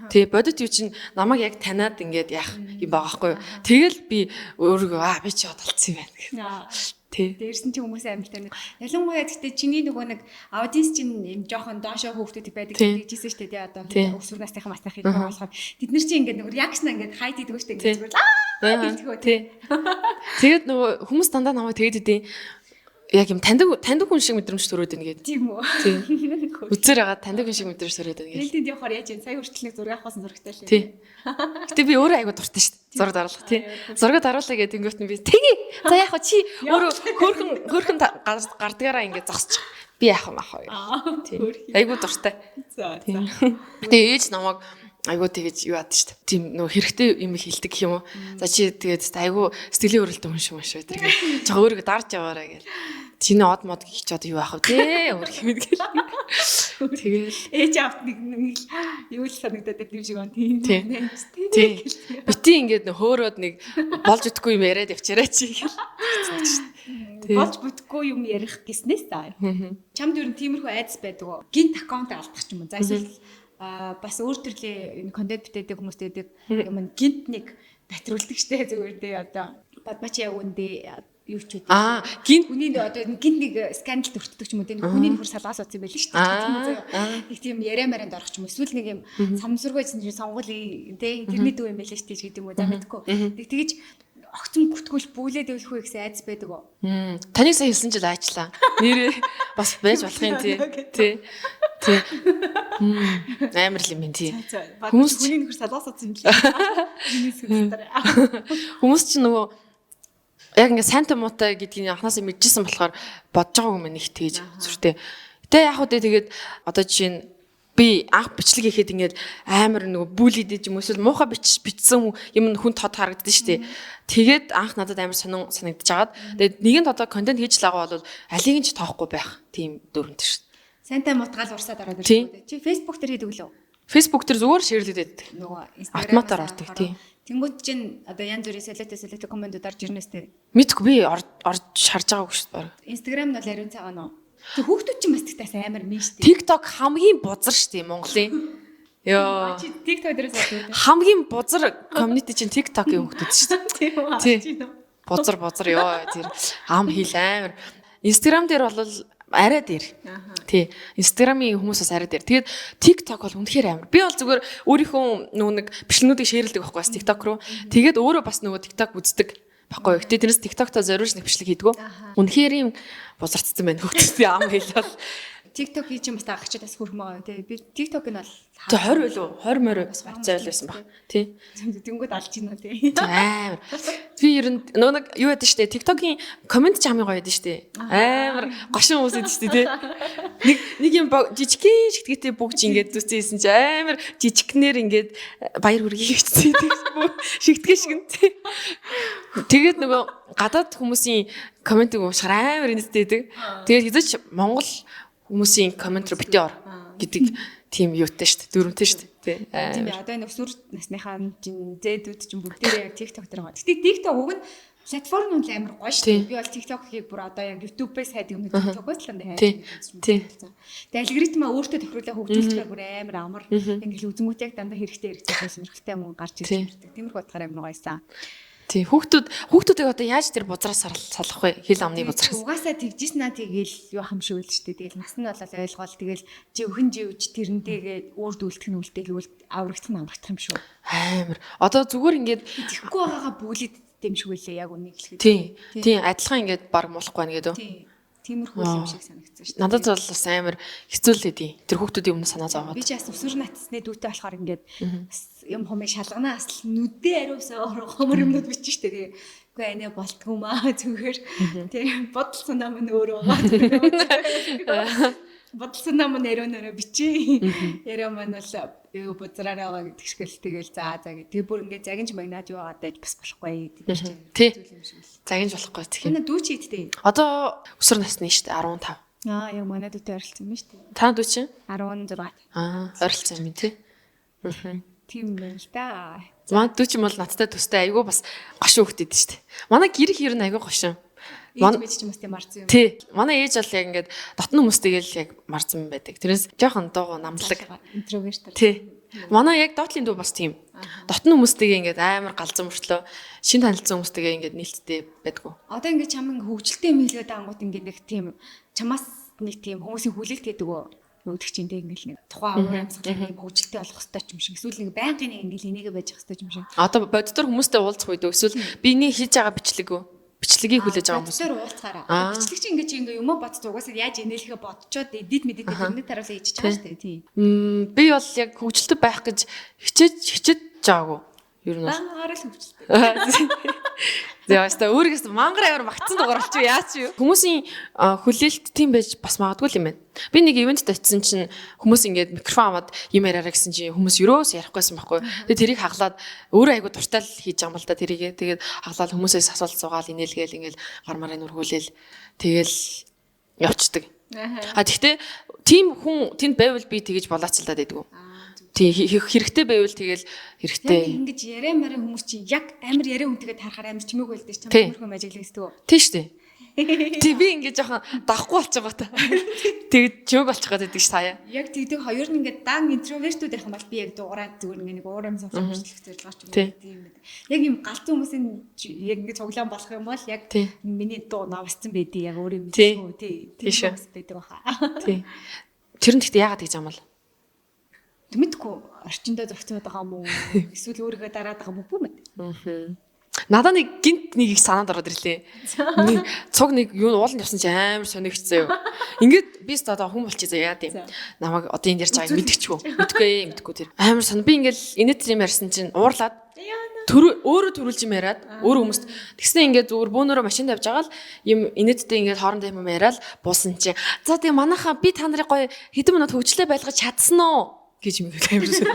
Тэгээ бодит юу чинь намайг яг таниад ингээд яах юм байгаа байхгүй юу. Тэгэл би өөрийгөө би чи одолцсон юм байна гэх. Тий. Дээрсэн чи хүмүүс амар тань. Ялангуяа гэхдээ чиний нөгөө нэг аудиенс чинь юм жоохон доошоо хүүхдүүд байдаг гэжсэн шүү дээ. Одоо өсвөр насныхан масныхан их болохоор тэд нар чинь ингээд нөгөө реакшн ингээд хайт хийдэг шүү дээ. Ингээд зүгээр тэгтгөө тий. Тэгээд нөгөө хүмүүс дандаа намайг тэгээд идэв. Яг юм таньдаг хүн шиг мэдрэмж төрөөд байна гэдэг. Тийм үү. Тийм. Үзээр байгаа таньдаг хүн шиг мэдрэмж төрөөд байна гэдэг. Нэлээд явахаар яаж юм сая хүртэл нэг зураг авахсан зурагтай л. Тийм. Гэтэ би өөрөө айгу дуртай шүү дээ. Зураг даруулах тийм. Зураг даруулаа гэдэг ингэвт нь би тэги. За яах вэ чи өөрөө хөөрхөн гардгаараа ингэ зогсчих. Би яах юм аах вэ. Тийм. Айгу дуртай. За. Тэгээ ээж намайг айгуу тэгэж юу яад штэ. Тийм нөгөө хэрэгтэй юм хэлдэг гэх юм уу. За чи тэгээд айгуу сэтгэлийн өрөлтөд хүн шиг маш байдаг. Тэгээд жоо өөрийгөө дарж яваарай гэл. Чиний од мод гихч одоо юу аах вэ? Өөр хэмэд гэл. Тэгээд ээж авт нэг юу л санагдаад байт юм шиг он тийм. Тийм. Бити ингээд хөөрөөд нэг болж идэхгүй юм яриад явчаарай чи гэл. Болж бүтггүй юм ярих гэснээс та. Чамд юу тиймэрхүү айдас байдаг уу? Гинт аккаунт алдах ч юм уу. За эсвэл бас өөр төрлийн контент бүтээдэг хүмүүс байдаг юм гинт нэг батруулдаг штэ зүгээр дээ одоо бадмачи яг үндэ юу ч үгүй. Гинт хүний одоо гинт нэг скандал төртдөг ч юм уу тийм хүний нөхөр салгаас утсан байл штэ. Нэг тийм яриа маринд орох ч юм уу. Эсвэл нэг юм самсургойсэн чинь сонгуулийн тийм интернет үе юм байл штэ гэдэг юм уу. За мэдгүй. Тэгж огцон бүтгүүл бүүлээд өвлөх үү гэсэн айдас байдаг уу? Таныг сайн хэлсэн чинь айчлаа. Нэрээ бас байж болох юм тий. Амар л юм тий. Хүмүүс хүний нөхөр салгаас утсан юм лээ. Хүмүүс чинь нөгөө яг ингээ сайн томоотой гэдгийг анханасаа мэдчихсэн болохоор бодож байгаа юм нэг тэгж зүртэй. Тэ яг хөө тэгээд одоо жишээ нь би анх бичлэг хийхэд ингээд амар нөгөө бүлийдэж юм эсвэл муухай бичсэн юм хүн тод харагддаг шүү дээ. Тэгээд анх надад амар санагдаж агаад тэгээд нэгэн тодоо контент хийж л байгаа бол алийг нь ч тоохгүй байх тийм дүрмтэй шүү дээ. Сайнтай мутгаал урсаад ороод ирсэн үү? Чи Facebook дээр хийдэг лөө? Facebook дээр зүгээр шеэрлэдэд. Нөгөө автоматар ордог тийм. Тэнгүүд чинь одоо янз бүрийн солиотой комментууд орж ирнэстэй. Мэдгүй би орж харж байгаагүй шүү дээ. Instagram нь бол ариун цагаан уу? Тэг хүүхдүүд ч бас тэгтээс амар мэн штэ. TikTok хамгийн бузар штэ Монголын. Йоо. Чи TikTok дээрээс авдаг. Хамгийн бузар community чинь TikTok-ийн хүүхдүүд штэ. Тийм. Бузар ёо тэр ам хил амар. Instagram дээр бол арай дээр. Тий. Instagram-ийн хүмүүс бас арай дээр. Тэгээд TikTok бол үнэхээр амар. Би бол зүгээр өөрийнхөө нөгөө нэг бичлэгнүүдийг шеэрлдэг байхгүй бас TikTok руу. Тэгээд өөрөө бас нөгөө TikTok үздэг. Баггүй. Гэтэ тэрнээс TikTok-то зориулж нэг бичлэг хийдгүү. Үнэхээр юм бузарцсан байна хөгцсөн ам хэлэл. TikTok хийж юм бас агчдаас хүрхмөө тий. Би TikTok-ыг нь бол 20 байлуу 20 морь зайлуулсан баг. Тий. Тэнгүүд алж ийн үү тий. Амар. Би ер нь нэг юу яд штэ TikTok-ийн комент ч хамгийн гоё яд штэ. Амар гошин хүмүүс яд штэ тий. Нэг юм жижигхэн шигтгэтэй бүгч ингээд зүсээсэн чи амар жижигнэр ингээд баяр хүргийг хийчихсэн тий. Шигтгэн шиг тий. Тэгээд нөгөө гадаад хүмүүсийн комментиг уушгаар амар инээдтэй. Тэгээд хэзээ ч Монгол хүмүүсийн коммент руу битээ ор гэдэг тийм юутай шүү дээ. Дүрмтэй шүү дээ. Тийм ээ. Одоо энэ өсвөр насныхаа чинь зээдүүд чинь бүгдээрээ яг TikTok дээр байгаа. Гэтэ TikTok уг нь платформ нь амар гоё шүү дээ. Би бол TikTok-ийг бүр одоо яг YouTube-ээс хайдаг юм TikTok-ос л хайдаг. Тийм. Тэгээ алгоритмаа өөртөө тохируулаа хөгжүүлчихээр бүр амар амар. Ингээл үзэнгүүт яг дандаа хэрэгтэй сонирхолтой юм гарч ирж ирдэг. Тиймэрхүү утгаараа амар гоёсан. Тийм хүүхдүүдийг одоо яаж тэр бузраас салах вэ? Хил амны бузраас. Угаасаа тэгжсэн аа тэгэл юу хам шиг үл ч тэгэл нас нь бол ойлгоол тэгэл живхэн живж тэрнтэйгээ өөрд үлдэх нь үлдээл аврагдах юм шүү. Амар. Одоо зүгээр ингээд итгэхгүй байгаагаа бүлэд дэм шиг үлээ яг үнийг хэлэхэд. Тийм адилхан ингээд баг муулахгүй байна гэдэг. Тийм. Тиймэрхүү юм шиг санагдсан шүү дээ. Надад бол бас амар хэцүү л дээ. Тэр хүүхдүүдийн өмнө санаа зовоод. Би ч бас өсвөр насны дүүтэй болохоор ингээд юм хумыг шалганаа асал нүдээ ариусаа хомор юмнууд бичэн штэ. Тэгээ үгүй анаа болтгүй маа зүгээр. Тэг бодол санаа мань өөр байгаа. Бодол санаа мань ариунаараа бичээ. Яриа мань бол юу бузраараа байгаа гэдэг шигэл тэгэл за тэгээ бүр ингээд загинж магнаад юу байгаа даа бас болохгүй гэдэг чинь. Тий. Загинж болохгүй тийм. Манай дүү чи идтэй. Одоо өсвөр насны штэ 15. Яг манай дүүтэй ойролцсон юм штэ. Та дүү чинь 16. Ойролцсон юм тий. Тийм байна л да. Манай дүү чинь бол надтай төстэй айгүй бас гошин хөхтэй дээ штэ. Манай гэр их ер нь айгүй гошин. Ээж мэж ч юм уу марцсан юм. Тий. Манай ээж бол яг ингээд дотны хүмүүстэйгээл яг марцсан байдаг. Тэрнээс жоохон дуугаа намлаг. Интроверт. Тий. Манай яг доотлын дүү бас тийм. Дотны хүмүүстэйгээ ингээд амар галзан мөртлөө шин танилцсан хүмүүстэйгээ ингээд нээлттэй байдгүй. Одоо ингээд чам ингээд хөвгөлтэй юм хэлгээд ангууд ингээд нэг тийм чамаас нэг тийм хүмүүсийн хүлээлт хийдэг үү? Нөгдөг чинь тэг ингээд нэг тухайн өөр амьсгалын юм хөвгөлтэй болох хэрэгтэй юм шиг. Эсвэл нэг байнгын нэг ингээд энийгээ байж хэрэгтэй юм шиг. Одоо боддоор хүмүүстэй уулзах үед эсвэл би энийг хийж байгаа бичлэг үү? Бичлэгийг хүлээж байгаа хүмүүс. Тэр уулзахаараа. Бичлэг чинь ингээд юм бодц угаасаа яаж инээлхэ бодцоод эдит мэдээд тэрний таруулаа хийж байгаа шүү дээ. Тийм. Би бол яг хөгжилтэй байх гэж хичээж жаагүй. Ер нь бол. Аагаар л хөвчтэй. Яаста өөригөөс мангар аваар магтсан дугаар болчих яач юу. Хүмүүсийн хүлээлт тийм байж бас магадгүй юм байна. Би нэг ивентэд очисон чинь хүмүүс ингээд микрофон аваад юм яриараа гэсэн чинь хүмүүс юроос ярихгүйсэн байхгүй. Тэгээ тэрийг хаглаад өөрөө айгу дуртай л хийж байгаа юм л да тэрийг. Тэгээд хаглаад хүмүүсээс асуулт суугаал инээлгээл ингээд гар марын нүргүүлээл тэгэл явцдаг. Тэгтээ тийм хүн тэнд байвал би тэгэж болооцолдоод байдгүй. Тий хэрэгтэй байвал тэгэл хэрэгтэй. Яг ингэж яриа мараа хүмүүс чинь яг амар яриа хүнтэйгээ тарахаар амар чимээг байлдаж чам тиймэрхүү ажиглагддаг уу? Тий штэ. Тий би ингэж жоохон дахгүй болчих гоо та. Тэгэд чимээг болчих гээд байдаг ш таяа. Яг тэгдэг хоёр нь ингээд дан интровертүүд байх юм бол би яг дуурайд зүгээр нэг уур юм сонсож хөшлөх зорилгоор ч юм уу. Яг юм галзуу хүмүүсийн яг ингэ цуглаан болох юм бол яг миний дуу навсцсан байдгийг яг өөрөө мэдчихгүй тий. Тийм байдаг баха. Тий. Тэр нь гэхдээ яагаад гэж юм бол? Мэдгүй орчиндөө зохицоод байгаа юм уу? Эсвэл өөрийгөө дараад байгаа юм уу мэд. Надаа нэг гинт нэг их санаанд ороод ирлээ. Цуг нэг юу ууланд явсан чи амар сонигчсан юу. Ингээд би ч одоо хүн болчихсон яа тийм. Намайг одоо энд ярьж байгааг мэдгүй тэр. Амар сон би ингээл инээт юм ярьсан чинь уурлаад өөрөө төрүүлж юм яриад өөр хүмүүст тэгснэ ингээд зүгээр бөөнөрөө машинд авч байгаа л юм инээдтэй ингээд хоорондоо юм яриад буусан чинь за тэгээ манайхаа би та нарыг гоё хэдэн минут хөвчлээ байлгаж чадсан уу гэж юм хэлсэн.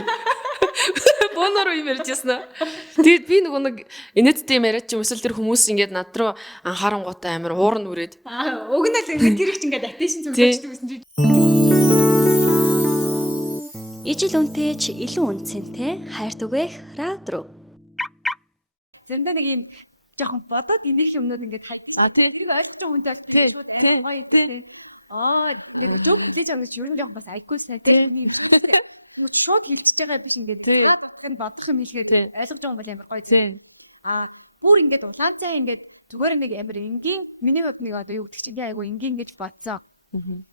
Бөөнөрөө юм ярьж яснаа. Тэгээд би нэг инээдтэй юм яриад чинь өсөл тэр хүмүүс ингээд над руу анхаарангуудаа амар уурн үрээд. Уг нь л ингээд тэр их чинь ингээд attention зүрхлэждэг гэсэн чинь. Ижил үнтэй ч илүү үнцэнтэй хайр түгээх радио. Зөндөө нэг юм жоохон бодоод энийг юмнууд ингээд хайцаа тий. Тэр ойлгосон хүнтэй тий. Тий. Тэр жоо хийж байгаа ч юу нэг бас айгүй сайн тий. Шууд хилчиж байгаа биш ингээд тий. Тэгэхээр бодох юм шиг ойлгож байгаа бол амар гоё тий. Бүр ингээд улаацаа ингээд зүгээр нэг амар энгийн миний бод нэг одоо юу гэдэг чинь айгүй энгийн гэж бодсон.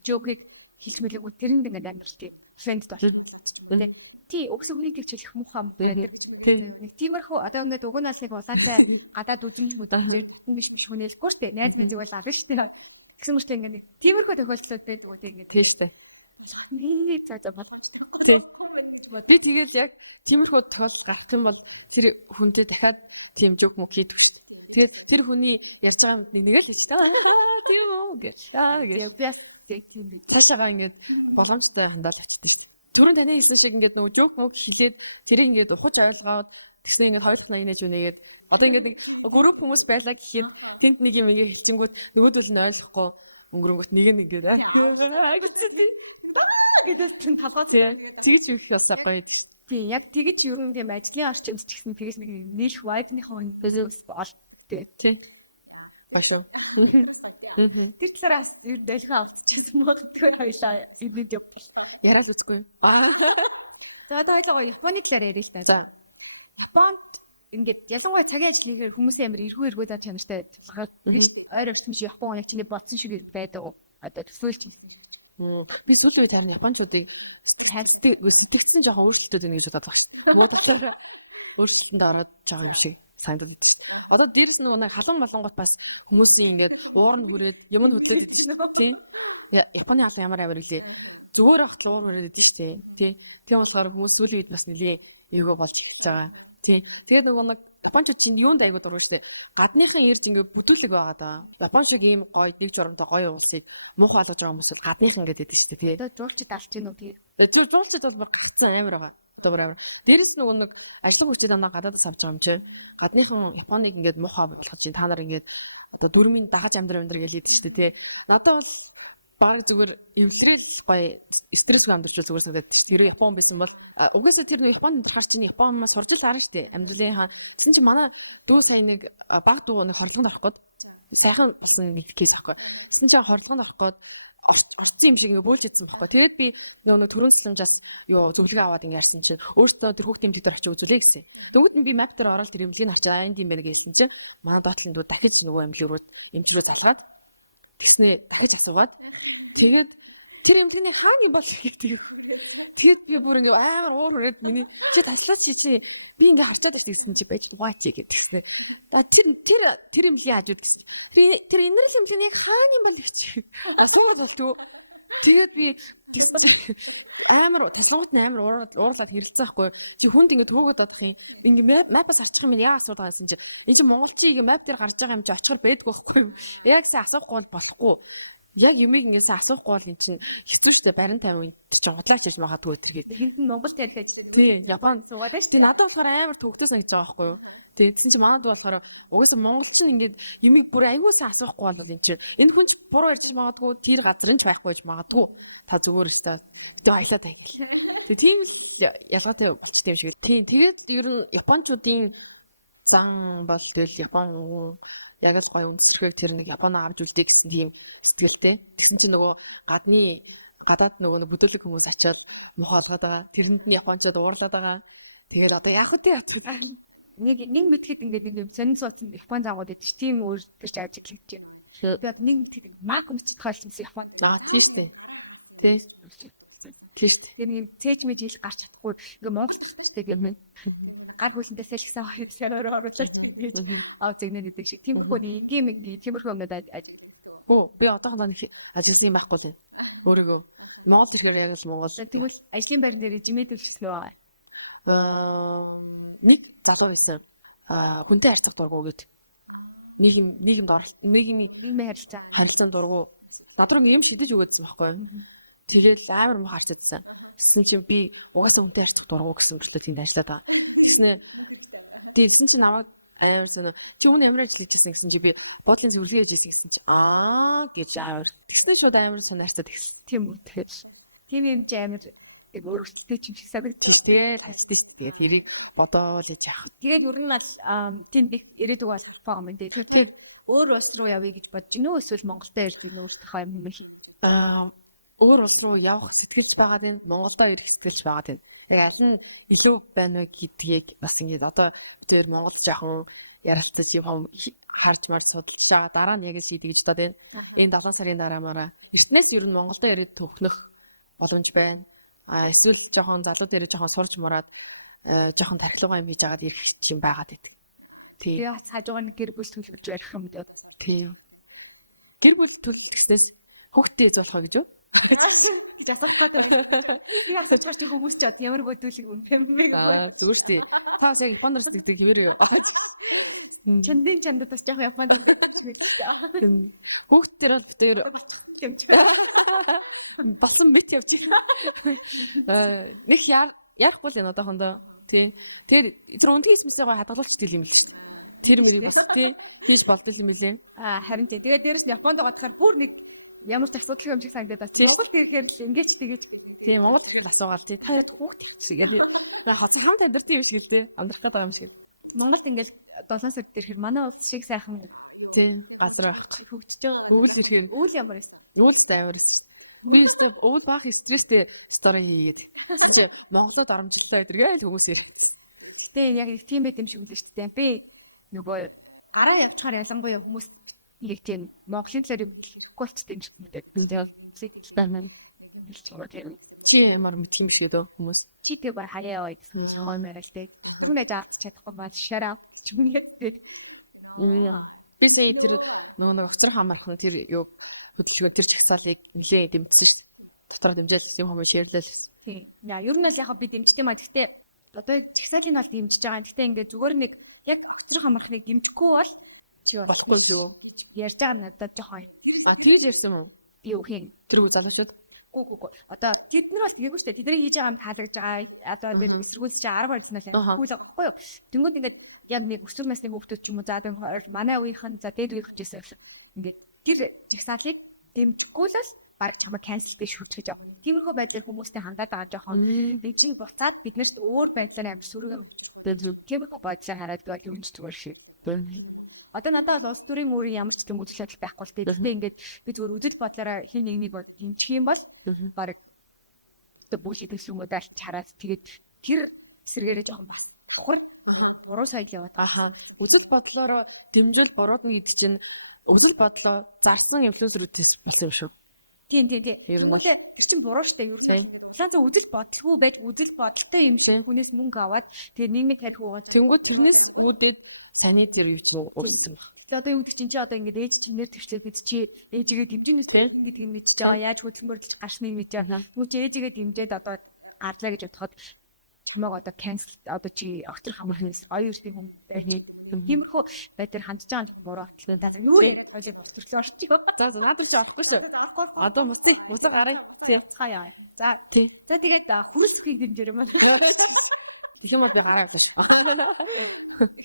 Жокийг хийх мэлгүй тэр нь ингээд амар тий. Фрэнд болчихсон. Тий өгсөн хүнийг хэлчих мухам тий. Тиймэрхүү одоо ингээд угнаасыг улаацаа гадаад үзэн хүдэн хүнш биш хүнээлэхгүй штэ. Найз минь зүгээр лага штэ. Гэсэн мэт ингээд тиймэрхүү тохиолдолд байдаг ингээд тий штэ. Миний цаазаа бодчихсон. Би тэгэл яг тиймэрхүү тохиолдол гарах юм бол тэр хүнтэй дахиад тийм жок мөк хийдэг шүү дээ. Тэгээд тэр хүний ярьж байгаа нэг л хийж таа. Тийм үү гэж. Цаашаа ингээд боломжтой хандаад очдөг шүү дээ. Түрүүн таны хэлсэн шиг ингээд нөгөө жок мөк хилээд тэрийг ингээд ухаж ойлгоод тэгснэ ингээд хоёр дахь инээж үнэгээд одоо ингээд нэг групп хүмүүс байлаа гэхэд тэнд нэг юм ингээд хэлчихэнгүүт нөгөөдөл нь ойлгохгүй өнгөрөнгөт нэг ингээд гэдэг чинь талгаа тэгж юу их ясаа гоё шүү. Тийм яг тэгж юу юм ажлын орчинд ч гэсэн тэгээс нэг нийш вайбныхаа бизнес бол тийм. Башаа. Тэр талаараас юу дэлхээ автчихсан магадгүй хавлаа. Видео яриад үзгүй. За одоо Японы талаар ярил л та. За. Японд ингээд ялангуяа цагийн ажлыг хүмүүсийн амир эргүү даа чанартай ойр авсан шиг Япон нэг чиний бодсон шиг байдаг. Одоо төсөөлч. Би сүүлийн үед харин Япончуудыг сэтгэцэн жоохон өөрчлөлтөд байна гэж бодож байна. Муудалчаар өөрчлөлтөнд ороод байгаа юм шиг санагдаж байна. Одоо дээрс нэг халуун малангот бас хүмүүсийн ингээд уурн хүрээд юм нь хөдлөж идэж тийм. Японы халуун ямар авир гэлээ. Зүгээр ахт л уурн хүрээд идэж шүү дээ. Тийм болохоор хүмүүс сүүлийн үед бас нэлээ эвгүй болж эхэлж байгаа. Тийм. Тэгээд нэг Япончууд чинь юунд айгуу дургүй шүү дээ. Гадныхан ирж ингээд бүтүүлэг байгаа даа. Япон шиг ийм гоё нэг журамтай гоё улсыг муухай болгож байгаа хүмүүс гадныхан ингээд идэв шүү дээ. Тэгээд жуулчид алж гин үү тийм. Тэр жуулчид бол гарцсан амар байгаа. Добраар. Дээрээс нэг ажлын хүчтэй дамнаа гадаадас авч байгаа юм чинь. Гадныхан Японыг ингээд муухай бодлоход чинь та нар ингээд одоо дөрмийн дагаж амьдрал гэж хэлээд шүү дээ. Надад бол баг зүгээр эвлэрэл гоё стресс амдэрч зүгээр санагдаад тэр Япон байсан бол угаасаа тэр Японд харж чинь Японоос сурж л харна шүү дээ. Амьдралын хаан. Тэгсэн чинь манай дүү сайн нэг баг дүү нэг хорлогонд орох гээд сайхан болсон нэг кейс ахгүй. Тэгсэн чинь хорлогонд орох гээд орцсон юм шиг бөөлж идсэн байхгүй. Тэгээд би нэг төрөөслөмжаас юу зөвлөгөө аваад ингээрсэн чинь өөртөө тэр хүүхдийн тэмдэг дээр очиж үзүүлээ гэсэн. Тэгвэл би map дээр ороод тэр эмнэлгийг харчаа энд юм байна гэсэн чинь манай доотлын дүү дахиж нөгөө эмчрүү залгаад тэгснээ дахиж асуугаад тэгээд тэр эмнэлгийн хааны бол гэдэг. Тэгээд би бүр ингээ амар уурээд миний чи таслаад чи би ингээ хавцаад ирсэн чи байж watch гэдэг. Да тэр эмнэлгийн хажууд гэсэн. Тэр энэрл эмнэлгийн хааны бол гэж. Асуугаад бол түү. Тэгээд би амар таслагт амар уурлаад хэрэлцээ байхгүй. Чи хүнд ингэ төгөөд чадах юм. Ингээ мапаас арчих юм яа асуудаг гэсэн чи. Энд чи монголчиг ингээ мап дээр гарч байгаа юм чи очихор байдгүй байхгүй. Яг сайн асуухгүй болохгүй. Яг юмыг ингэсэн асуухгүй бол эн чинь хэцүү шттэ барин 50 тэр чинь готлаач хийж магадгүй тэргээд. Хинтэн Монголд ялгаж. Тий, Японд суугаад шүү дээ. Надад болохоор амар төгтөө санагдаж байгаа байхгүй юу? Тэгээд чинь манад болохоор угсаа монголчин ингээд юмыг бүр аягуулсан асуухгүй бол эн чинь энэ хүн ч буруу ярьж магадгүй тэр газрын ч байхгүй гэж магадгүй. Та зүгээр шүү дээ. Тэгээд аялаад байгал. Тэгээд тийм ялгаатай болчтой юм шиг. Тий, тэгээд ер нь японочдын зан бол тэгэл Япон яг л гоё өмсчгийг тэр нэг Японоо авч үлдээ гэсэн тийм сэтгэлтэй. Тэгсэн чинь нөгөө гадаад нөгөө бүдүүлэг хүмүүс очиад мохоолгоод байгаа. Тэрэнд нь японочдод уурлаад байгаа. Тэгээд одоо яах вэ яцгүй. Нэг мэдлэг ингээд энэ сонин суудсан Япон заагууд гэдэг чинь тийм өөр төрч авч ирлээ гэж. Тэгээд нэг мак үнэт тохиолсон Япон. Тийм шүү. Тэр нэг цээж мэж ил гарч чадахгүй. Ингээ монголчтой гэмэн. Гар хөлөндөө сэлгсэн хоёрчаар оруулж аа зэгнэ гэдэг шиг. Тиймэрхүү тиймэрхүү юмнууд Би одоохондоо ажилласан юм байхгүй л. Өөрийгөө Монгол төрхөөр яг л Монгол. Тэгвэл ажлын байр дээр жимэд өсөлөө. Нэг залуу байсан. Хүнтэй харьцах дургуу гэдэг. Нийгэмд харилцаанд дургуу. Додроо юм шидэж өгөөдсөн байхгүй. Тэгээд амар муу харцаадсан. Тэсэн чи би угаасаа хүнтэй харьцах дургуу гэсэн мөртлөө тэнд ажиллаад байгаа. Тэсэн чи намайг аярсан чи өмнө ямар ажил хийчихсэн гэсэн чи би бодлын зөвлөгөө хийж ирсэн гэсэн чи гэж амар. Тэгсэн шууд амар сонирхцаад тэгсэн. Тийм үү тэгэхээр. Тийм юм чи амар өөрсдөө чинь хэсэг тийштэй тачдээ шүү. Тэгээд тэрийг бодоол гэж яах. Тэгээд ер нь бол тийм их ирээдүг бас харфаа юм дээ. Тэр өөр улс руу явъя гэж бодож нөө эсвэл Монголдоо ирэх нөөцлөх юм шиг. Өөр улс руу явах сэтгэлж байгаад энэ Монголдоо ирэх сэтгэлж байгаад энэ. Яг аль нь илүү байна гэдгийг бас ингэж одоо тэр Монгол жоохон ярилцаж юм харж мар судалж байгаа дараа нь яг шийдэ гэж бодоод байна. Энэ 7 сарын дараамаараа эртнээс ер нь Монголдоо ирээд төвхнөх боломж байна. Эсвэл жоохон залуу дээр жоохон сурч мураад жоохон тархилгаа юм хийж агаад ирэх юм байгаад байдаг. Тэгээ хажуугаар гэр бүл төлөвлөж барих юм дээ. Тийм. Гэр бүл төлөвлөхөөс хүүхдээ зоолох гэж юу? Гэж асуух. Яг ч бааш хүмүүс ч ямар хөдөлгөөн үнэмэг. Зүгээр шүү дээ. Та сая Японоос тэгдэг хэмээр юу? Чандыг чанд бас яг Японд гэдэг. Хүүхдээр бол тэр басан мэт явж байгаа. Нэг ярихгүй л энэ одоохондоо. Тий. Тэгээд тэр унтгийн смэсээ хадгалуулч дил юм л шүү. Тэр мөрийг бас тий хийж болдол юм билээ. Харин тий. Тэгээд дээрэс нь Японд байгаа тэгэхээр бүр нэг ямар ч асуудал юм шиг санагдаад байна. Монгол тэгээд л ингэж тэгэж гэдэг. Тийм, Монгол тэгэл асуугаал тий. Та яг хүүхд хэлчихсэн. Тэгээд хацаа хамт амьдртын юм шиг л тий. Амьдрах гэдэг юм шиг. Монголд ингэж 7 сар дээр хэр манай улс шиг сайхан тий газар байхгүй хөгжиж байгаа. Өвөл ирэх нь. Үйл ямар байсан. Өвөлстэй амар байсан. Би өстө өвөл баах стресстэй стори хийгээд. Чи Монголд оромжллаа гэдэргээл хүмүүс ирсэн. Гэтэ яг тийм байт юм шиг үлээ шүү дээ. Би нөгөө гараа явчихаар ялангуяа хүмүүс яг тийм Монголын царийг гүйлцтэй юм шиг мэдээ. Би тэгэл сэтгүүлтэн чи ямар мэд юм шиг дөө хүмүүс. Чи тэг ба хаяа байсан хоймоорстэй. Түнэж авч чадахгүй баа шараа. Чүнгээд би тэр нөгөө офицер хамаархан тэр юу хөдөлгөөн тэр чагсаалыг нэлээ дэмжсэн шүү. Дотроо дэмжээлсэн хүмүүс шеэрлээс. Тийм. Ер нь л яг би дэмждэг маа. Гэхдээ одоо чагсаалыг бол дэмжиж байгаа. Гэхдээ ингээд зүгээр нэг яг офицер хамаархыг дэмжихгүй бол чи болохгүй юу? Ярьж байгаа надад жоохон. Тийж ярьсан уу? Юу хин тэр залуучууд гоо. Одоо тэд нар бас тэгээгүй шүү дээ. Тэдний хийж байгаа юм хаалгаж байгаа. Одоо би эсрэгүүлж 10 барьсан л хүүл авахгүй юу? Тэнгүүд ингээд яг нэг өсвөр насны хүүхдүүд ч юм уу за би манай үеийнхэн за дээд үеийнх гэжсэн. Ингээд тэр жигсаалыг дэмжихгүй лээс баг чамаа cancel гэж шүтгэж байгаа. Тиймэрхүү байдлаар хүмүүстэй хандаад байгаа жоохон. Дэмжиг буцаад биднэрт өөр байдлаар амир сүргэн. Тиймэрхүү байдлаар хараад байгаа юм зүгээр шиг. Одоо надад бол улс төрийн өөрийн ямар ч юм үйлчлэл байхгүй л дээ. Ингээд би зүгээр үдэл бодлороо хин нэгнийг дэмжих юм бол баг бүхий төсөмөд аль чараас тэгээд тэр эсрэгээрээ жоохон бас давхар буруу сайд яваад. Үдэл бодлороо дэмжил буруугүй гэдэг чинь үдэл бодлоо зарсан инфлюенсерүүдээс болсон юм шүү. Тийм. Тэр чинь буруу штэ юу сайн. Цаашаа үдэл бодлого байж үдэл бодолтой юм шиг хүнээс мөнгө аваад тэр нийгмийг хайх уу. Тэнгүүд тэрнээс үүдээд саний дээр юу ч уусан. Одоо юм чи одоо ингэж ээж чинээр төвчлээ бид чи ээжигээ дэмжинээс гэдэг юм мэдчихэж байгаа. Яаж хөдөлмөрлөж гарсныг мэдэж байна. Мөн чи ээжигээ дэмжээд одоо арлаа гэж бодоход чамайг одоо cancel одоо чи огцор хамрахнаас хоёр тийм юм байна. Тиймэрхүү байдлаар хандж байгаа нь буруу атлаа. Та юу ойлыг босчихлоо орчих. За надад ч авахгүй шүү. Одоо мусыг гараа хаяа. За тий. За тэгээд хүлцгийг дэмжээр юм байна. Тийм үү би гараа авлаа шүү.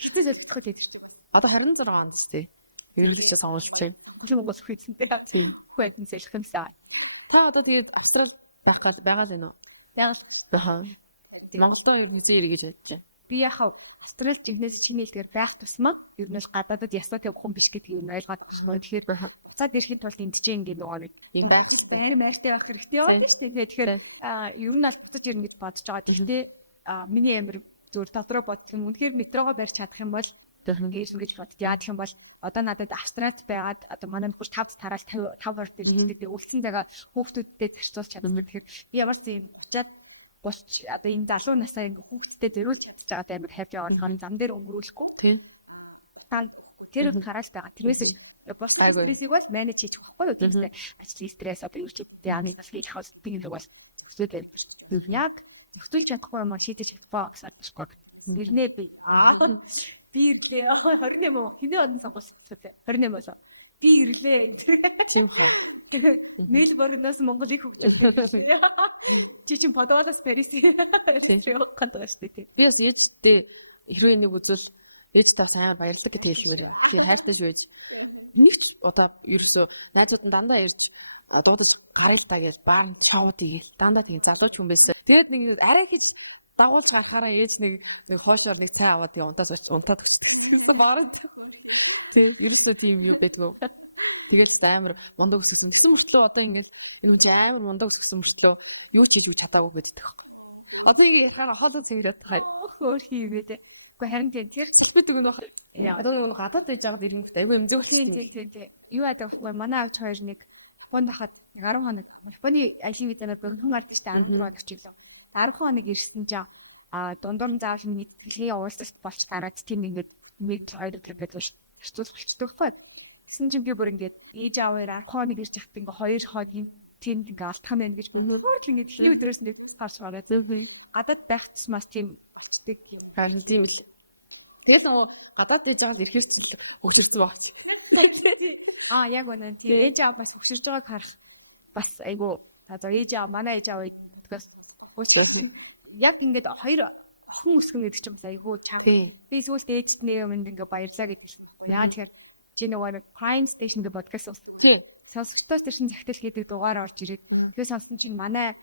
Хитэж ажиллах гэдэг чинь. Одоо 26 онд тий. Ерөнхийдөө сонгуулж юм уус хүйтсэнтэй. Тийм. Хүйтэн сэжихэнсаа. Та одоо тэгээд Австрал байгаа л энэ үү? Байгаа. Монголдо ерөнхийдөө эргэж чадж байна. Би яхав Австрал жигнэс чиний хэлдгээр байх тусмаа ер нь л гадаадад ясват явах хүн биш гэдгийг ойлгоод байна. Тэгэхээр цаад ирэхэд тул эндчээ ингээд нөгөө юм байх байртай байх хэрэгтэй байна шүү дээ. Тэгэхээр ер нь аль буцаж ирнэ гэж бодож байгаа тийм дээ. Миний амир зөв дотроо бодсон. Үнэхээр метрогоо барьж чадах юм бол ингээд ингэж бодож яах юм бол одоо надад Австралид байгаад одоо манай 35 тараас 50 орд ирээд үлсэн байгаа хүүхдүүдтэй төвчүүлж чадсан. Тэгэхээр ямар ч юм учаад босч одоо энэ залуу насаа ингээ хүүхдтэй зөрүүлж чадчих байгаа амар хайж байгаа зам дээр өнгөрүүлэхгүй тийм. Тэр хараас байгаа. Тэрээс бос айгуусыг бол менеж хийж өгөхгүй үү? Ажлын стресс одоо юу ч яаны бас хийж хавс тийм л бас өсвөл барих шүү дээ. Яг өсвөл чадахгүй юм шийдэж чадахгүй гэсэн. Нэрнээ би би ирлээ 28 хэдэн он цагаас 28 болоо. Би ирлээ. Тийм хоо. Мельбурнаас Монголыг хөгжүүлсэн. Чи чин подоодас Парис хандгааштай. Би бас ээжтэй хэрвээ нэг үзвэл ээжтэй сайн баярлалаа гэж хэлмээр байна. Чи хайртай шүү ээж. Нэгч одоо ерөөсөө найзууд нь дандаа ирж дуудаж гарыг та гэж баг шоуд игээл дандаа тийм залууч хүн байсан. Тэгээд нэг арай гэж дагуулж гарахаараа ээж нэг хоошоор нэг цай аваад унтаад өгсөн баард. Тийм ерөөсөө тийм юу байдгүй. Тэгээд амар мундаг өсгсөн. Тэгсэн мөртлөө одоо ингээд энэ үгүй амар мундаг өсгсөн мөртлөө юу ч хийж чадаагүй байдаг байхгүй. Одоо ингэ ярахаар хоолой цэвэрлээд хаад хөөр хийгээд. Гэхдээ харин тэр салбарт өгнө байх. Яа одоо нэг гадаад байж байгаа иргэн айгүй юм зөвхөн юу яадаг вэ? Манай авч хоёр нэг Японд хахад 10 хоног Японы ажлын визанаар богино артист англи гэж хэлсэн. 10 хоног ирсэн чинь дундуур зааш мэдээ уулзалт болж гараад тийм ингээд мэд хоёр гэдэг шүү. Гэсэн чинь би бүр ингээд ээж аваараа хоног ирж явах ингээ хоёр хогийн тийм ингээ алтхан байна гэж бүр ингээд илүү өдрөөс нэг харж байгаа. Зөв гадаад байх тусмаас тийм болчдөг юм. Харин тийм л. Тэгээс нөгөө гадаад ээж аваад ирэхэр чинь хөгжүүлсэн багч. Яг үнэ тийм ээж аваа бас хөгжиж байгааг харах бас айгу одоо ээж аваа манай ээж аваа гэдгээс хөөсөөс яг ингээд хоёр охин өсгөн гэдэг чинь айгу чав. Би сүүлд ээжт нэг юм ингээ баярлаа гэдэг шиг. Яа тэгэхээр чи нөгөө Pine Station гэх подкаст сонссон. Тий. Сонсогчдоос тэр чинь захидал гэдэг дугаар орж ирээд. Тэгээ сонсон чинь манай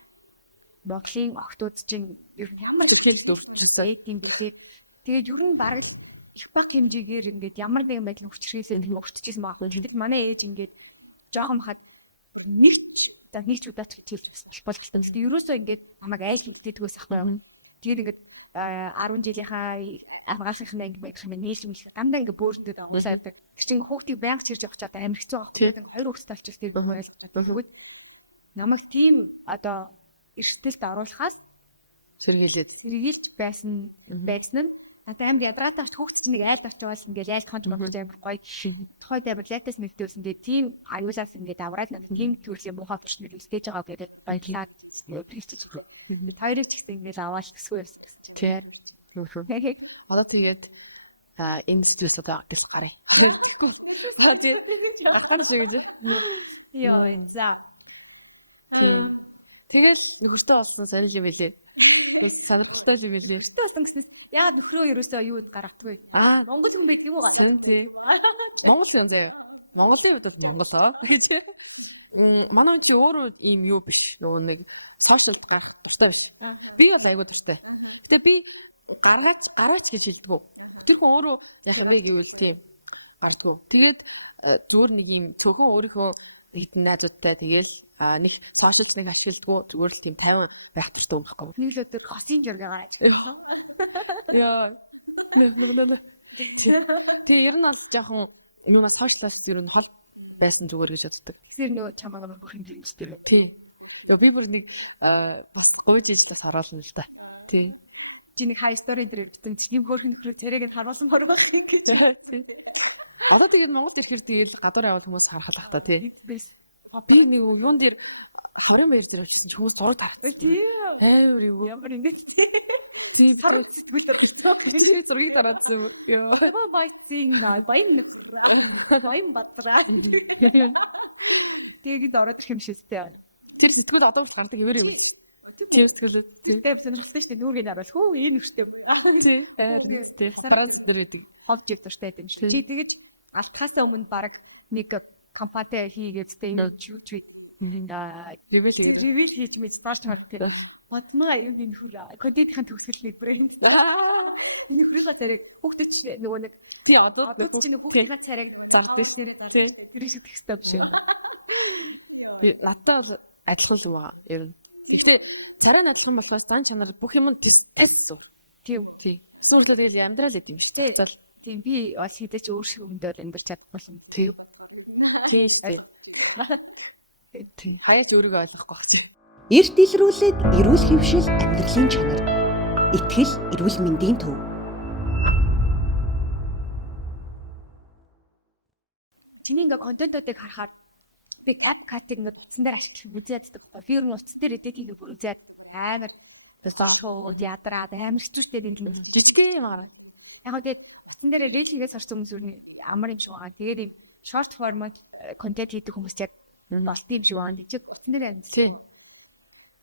Монголын охтууд чинь ямар зөвхөн өвчсөн юм бэлээ. Тэгээд ер нь бараг их баг хэмжээгээр ингээд ямар нэгэн байдлаар хүчрхээсээ нэг өвчтөжсэн байхгүй. Тэгээд манай ээж ингээд жоохон хад нэгч удаач хэлж болчихсон. Тэгээд ерөөсөө ингээд намайг айл хийдэггүйс ахгүй юм. Тэгээд ингээд 10 жилийнхаа авгаасынхаа анги байх юм нээсэн амдаа ингээ бөөрдөд агуулаад тэр чинь хүүхдийг байнга чирж явах чад амар хэцүү байгаа. Тэгээд хоёр хүүхдээ талчиж тэр бомойл чадвалгүй. Намайг тийм одоо эрсдэлд оруулахаас сэргийлж байсан нь надад амар ядраатай хүүхд чинь нэг айлд авч байгаас ингээ айл конч болгож амар гоё тохойд амар лайтас нэртэйсэн. Тэгээд тийм аюусаас ингээ давраад нэг төрлийн муухай фэшнэр стейж байгаа гэдэг баярлаад хоёрыг ч гэсэн ингээд аваад төсөө явсан гэсэн чинь. Тэгээд одоо тэгээд энэ студиос одоо гис гарыг. Гарахаар шиг гэж. Яа, за. Тэгэл нөхөртөө олсноо сорж ивэлээ. Тэгс санагдтай юм билээ. Студиос гэсэн яагаад нөхрөө ерөөсөө юу гаргадгүй. Монгол хүн байдаг юу гал. Тийм. Монгол юм зэ. Монголын хувьд Монголоо. Манай чи өөрөө ийм юу биш. Нөгөө нэг сошиалд гарах дуртай биш. Би бол айгүй дуртай. Гэтэ би гараач гэж хэлдэг. Тэр хүн өөрөө яхагыг гэвэл тийм гардгүй. Тэгээд зүгээр нэг юм цөөхөн өөрийнхөө хитэн найзуудтай тэгээл нэг сошиалс нэг ашигладгүй зүгээр л тийм 50 байх туфтаа байхгүй. Нэг л өдөр хосын жиргээ гараач. Яа. Тэгээ ер нь бол жоохон юмас сошиалс ер нь хол байсан зүгээр гэж боддог. Тэр нөгөө чамаагаар бүх юм тийм. Тийм. Би бүр нэг бас гойж ижлээс харуулсан л да. Тий. Чи нэг хай стори дээр бичсэн чи юм хөөрхөн рүү царайг харуулсан хорог байх юм гэж. Одоо тэгээд Монголд ирэхээр тэгэл гадуур явал хүмүүс харахлах та тий. Би нэг юун дээр 20 баяр дээр очсон ч хүмүүс зураг тарахтай тий. Амар юу ямар ингэж тий. Тийм сэтгүүлээр тэрцээ. Тэгэхээр зургийг дараадсан. Йоо. Баяцын баян бадраа. Тэгээд ороод ирэх юм шээстэй. Тэр сэтгүүл одоо бас гардаг юмэр юм. Тэр сэтгүүл тэгээд сонирхолтой шүү дээ. Нүргээ дараал. Хөө энэ хүчтэй. Ахын тий. Тэгээд Франц дээр байдаг. Ховж ивдэртэй байдаг шүү. Чи тэгэж алтхаасаа өмнө баг нэг компанитай хийгээд стейнер чүчи. Дэвэл хийж мэд стартап хийгээд Батмаа юм би хүлээ. Кодитхэн төгсгөлний брэнд. Энэ хүлээ тэрэг хүүхдэд ч нөгөө нэг тий одоо чи нэг хүүхдэд царайг зардаг шнэр тий. Гэрээс ихтэй биш. Би латаа адилхан л байгаа. Ер нь. Гэхдээ царай адилхан болохоос дан чанар бүх юм тест эцсүү. Тий. Сүрлээ тэгэл амьдрал гэдэг юм шүү дээ. Бол тий би бас хэдэж өөр шиг өмдөр амьдарч чадсан. Тий. Тий. Тий. Хаяа өөрийгөө ойлгохгүй байна. Эрт илрүүлээд эрүүл хэвшил амьдралын чанар. Итгэл эрүүл мэндийн төв. Чиний ингээ контентуудыг харахаар би катиг нэг утсан дээр ашиглах үзээд фирм утас дээр эдэг ингээ үзээд амар сошиал ядраад амар стрестэй юм жижиг юм аа. Яг тэгээд утсан дээр рейжингээс орсон хүмүүс ямар юм шиг байгаа. Тэгээд short format контент хийдэг хүмүүс яг болт юм шиг байна. Жижиг утсан дээр амьдсан.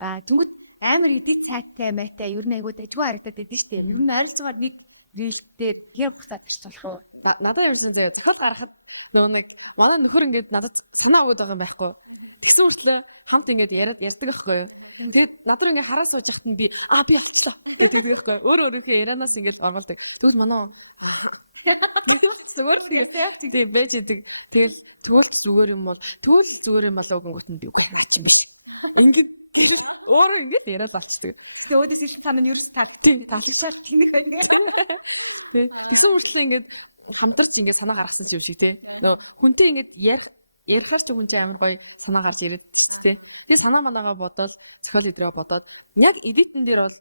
Тэгвэл амар эдит цайтай майтай ер нь айгуу дажгүй харагдаад байдаг шүү дээ. Ер нь ойролцоогоор нэг рил дээр гэр бусаад ирч болох уу? Надад ерөөсөө зохиол гаргахад нөгөө нэг манай нөхөр ингээд надад санаа өгöd байгаа юм байхгүй. Тэгсэн үртлээ хамт ингээд ярьдаг байхгүй юу? Тэгээд надад ингээд хараа сууж яхад нь би авчлаа гэдэг юм байхгүй. Өөрийнхөө ярианаас ингээд оруулдаг. Тэгвэл манай зүгээр тэгээд байж идэг. Тэгэл тэгвэл зүгээр юм бол өгөнгөт нь би үгүй яач юм биш. Ингээд өөрөө ингэж яриад болчихдог. Өөдөөс их цаана юу ч таалагдсаар тэнэг байна. Тэгсэн үргэлжлээ ингэж хамтарч ингэж санаа гаргасан юм шиг тий. Нөө хүнтэй ингэж ярихаар ч хүн чинь амар гоё санаа гарч ирээд тий. Тэгээ санаа манаагаа бодоод зохиол идрээ бодоод яг эдитэн дээр бол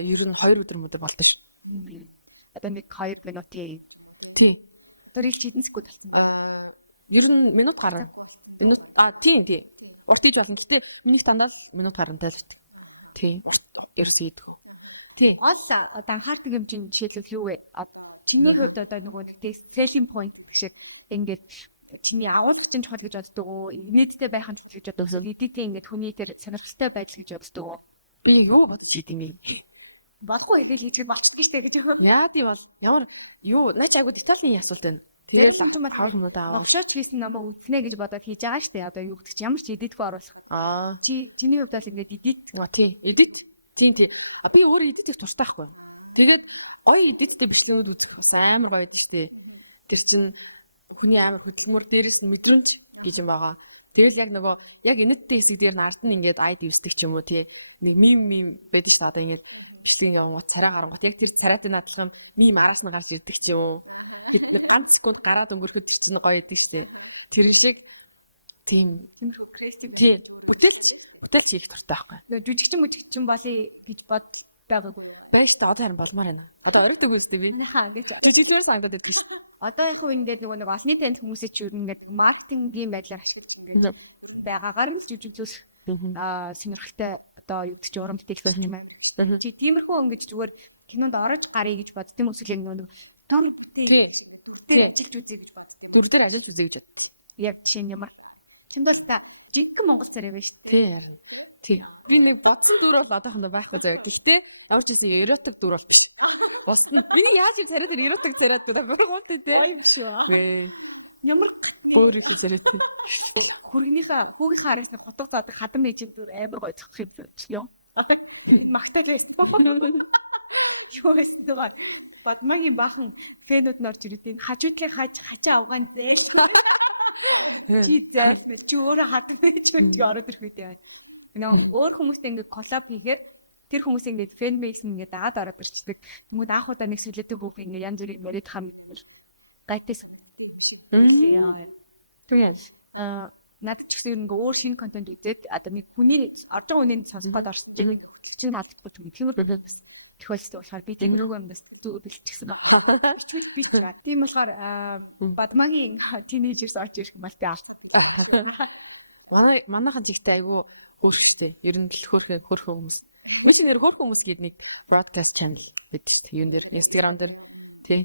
ер нь 2 өдөр мөдө болдог шүү. Одоо нэг 2 минутын тий. Тэр их хитэн секунд болсон. Ер нь минут гарна. Минут тий. Урт иж болно. Гэтэ миний стандарт минут гарантай л шүү. Тийм. Ерсийдгүү. Тийм. Аса одоо анхаардаг юм чинь жишээлбэл юу вэ? Чиний хувьд одоо нөгөө selling point гэх шиг ингээд чиний агуулгын чухал гэж боддог уу? Нийтдээ байх нь гэж боддог уу? Эдитийн ингээд хүний тэр сонирхолтой байдал гэж боддог уу? Би юу бодож идэв юм. Бодохгүй эдит хийж болчихдээ штэ гэж юм. Яа тий бол ямар юу наач агуу деталийн асуулт байна. Тэгээд ламтумаар харах юм даа. Offshore хийсэн намаа үзнэ гэж бодоод хийж байгаа штэ. Одоо юу гэдэг чи ямар ч эдитгүй оруулах. Чиний хувьд бас ингээд эдит. Тий. Эдит. Тий. Би өөрөө эдитээр туртай байхгүй. Тэгээд гоё эдиттэй бичлэгүүд үзэх бас амар гоё дээ штэ. Тэр чин хүний амар хөдөлмөр дээрээс нь мэдрэмж гэж юм байгаа. Тэгэл яг нөгөө яг энэттэй хэсэг дээр нь ард нь ингээд айд ивсдэг ч юм уу тий. Нэг мим байдаг штэ. Одоо ингээд бичлэг ингээд царай гарангуут яг тэр царайтай надлах мим араас нь гарч ирдэг ч юм уу. Бид ганц секунд гараад өнгөрөхөд тэр чинь гоё идэг штэ. Тэр шиг тийм креатив тий. Бүтээлч хийх дуртай байхгүй. Жүжигчин болъё гэж бод байгаагүй. Байж та одоо харин болмоор байна. Одоо оройдог үстэй би. Нахаа гэж. Жүжиглээр сангад байдаг штэ. Одоо яг ингээд нөгөө олонний танд хүмүүсээ ч ингээд маркетингийн байдлаар ашиглаж ингээд байгаагаар нь жүжиглүүлэх сонирхолтой одоо юу гэж урамтай их юм байна. Чи тиймэрхүү ингэж зүгээр кинонд орож гарыг гэж бодд юм эсвэл нөгөө том дүртэй ажиллаж үзье гэж бодсон. Дүр дээр ажиллаж үзье гэж бодсон. Яг жишээ нь ямар. Чин бол та жинхэнэ Монгол царай байна шүү дээ. Тий. Би нэг бодсон дүр бол одоохондоо байхгүй заяа. Гэхдээ ямар ч гэсэн эротик дүр бол биш. Бос нь би яаж ч царай дээр эротик царайд байгуултай тий. Аюу шүү. Ямар өөрийнхөө царайд хөргнээс хүүгийн хараас нэг готог заадаг хадам ээжийн дүр амар гоё зохих юм. Одоо магтаалээс юу гэсэн Батмагийн бахан фэнүүд норж ирдэг. Хажуудлыг хачаа авгаан зээл. Чи зайлс чи өөрөө хатдаг гэж ороод ирэх үү. Нөгөө өөр хүмүүстэй ингээд коллаб хийгээд тэр хүмүүсийг ингээд фэн бейс ингээд даад ороод ирчихдэг. Тэгмүүд анх удаа нэг сүлээтэй хүүхд ингээд янз бүрийн мэрэд хам гайтес юм шиг. Тэгээс надад ч гэсэн ингээд өөр шинэ контент үзээд одоо нэг хүний орж байгаа үнийн сонсоход орсон чинь надад бодсон. Тэгэхээр тохиолдсон болохоор би тэмрүүг юмс зүг бэлтгэсэн байна. Би байгаа. Тийм болохоор Бадмагийн тинейжерс орж ирэх мал би ааш. Манайхан жигтэй айгүй гүрштэй. Ер нь хөрх хүмүүс. Үгүй нэр хөрх хүмүүс гээд нэг broadcast channel бид юун дээр Instagram дээр Тийм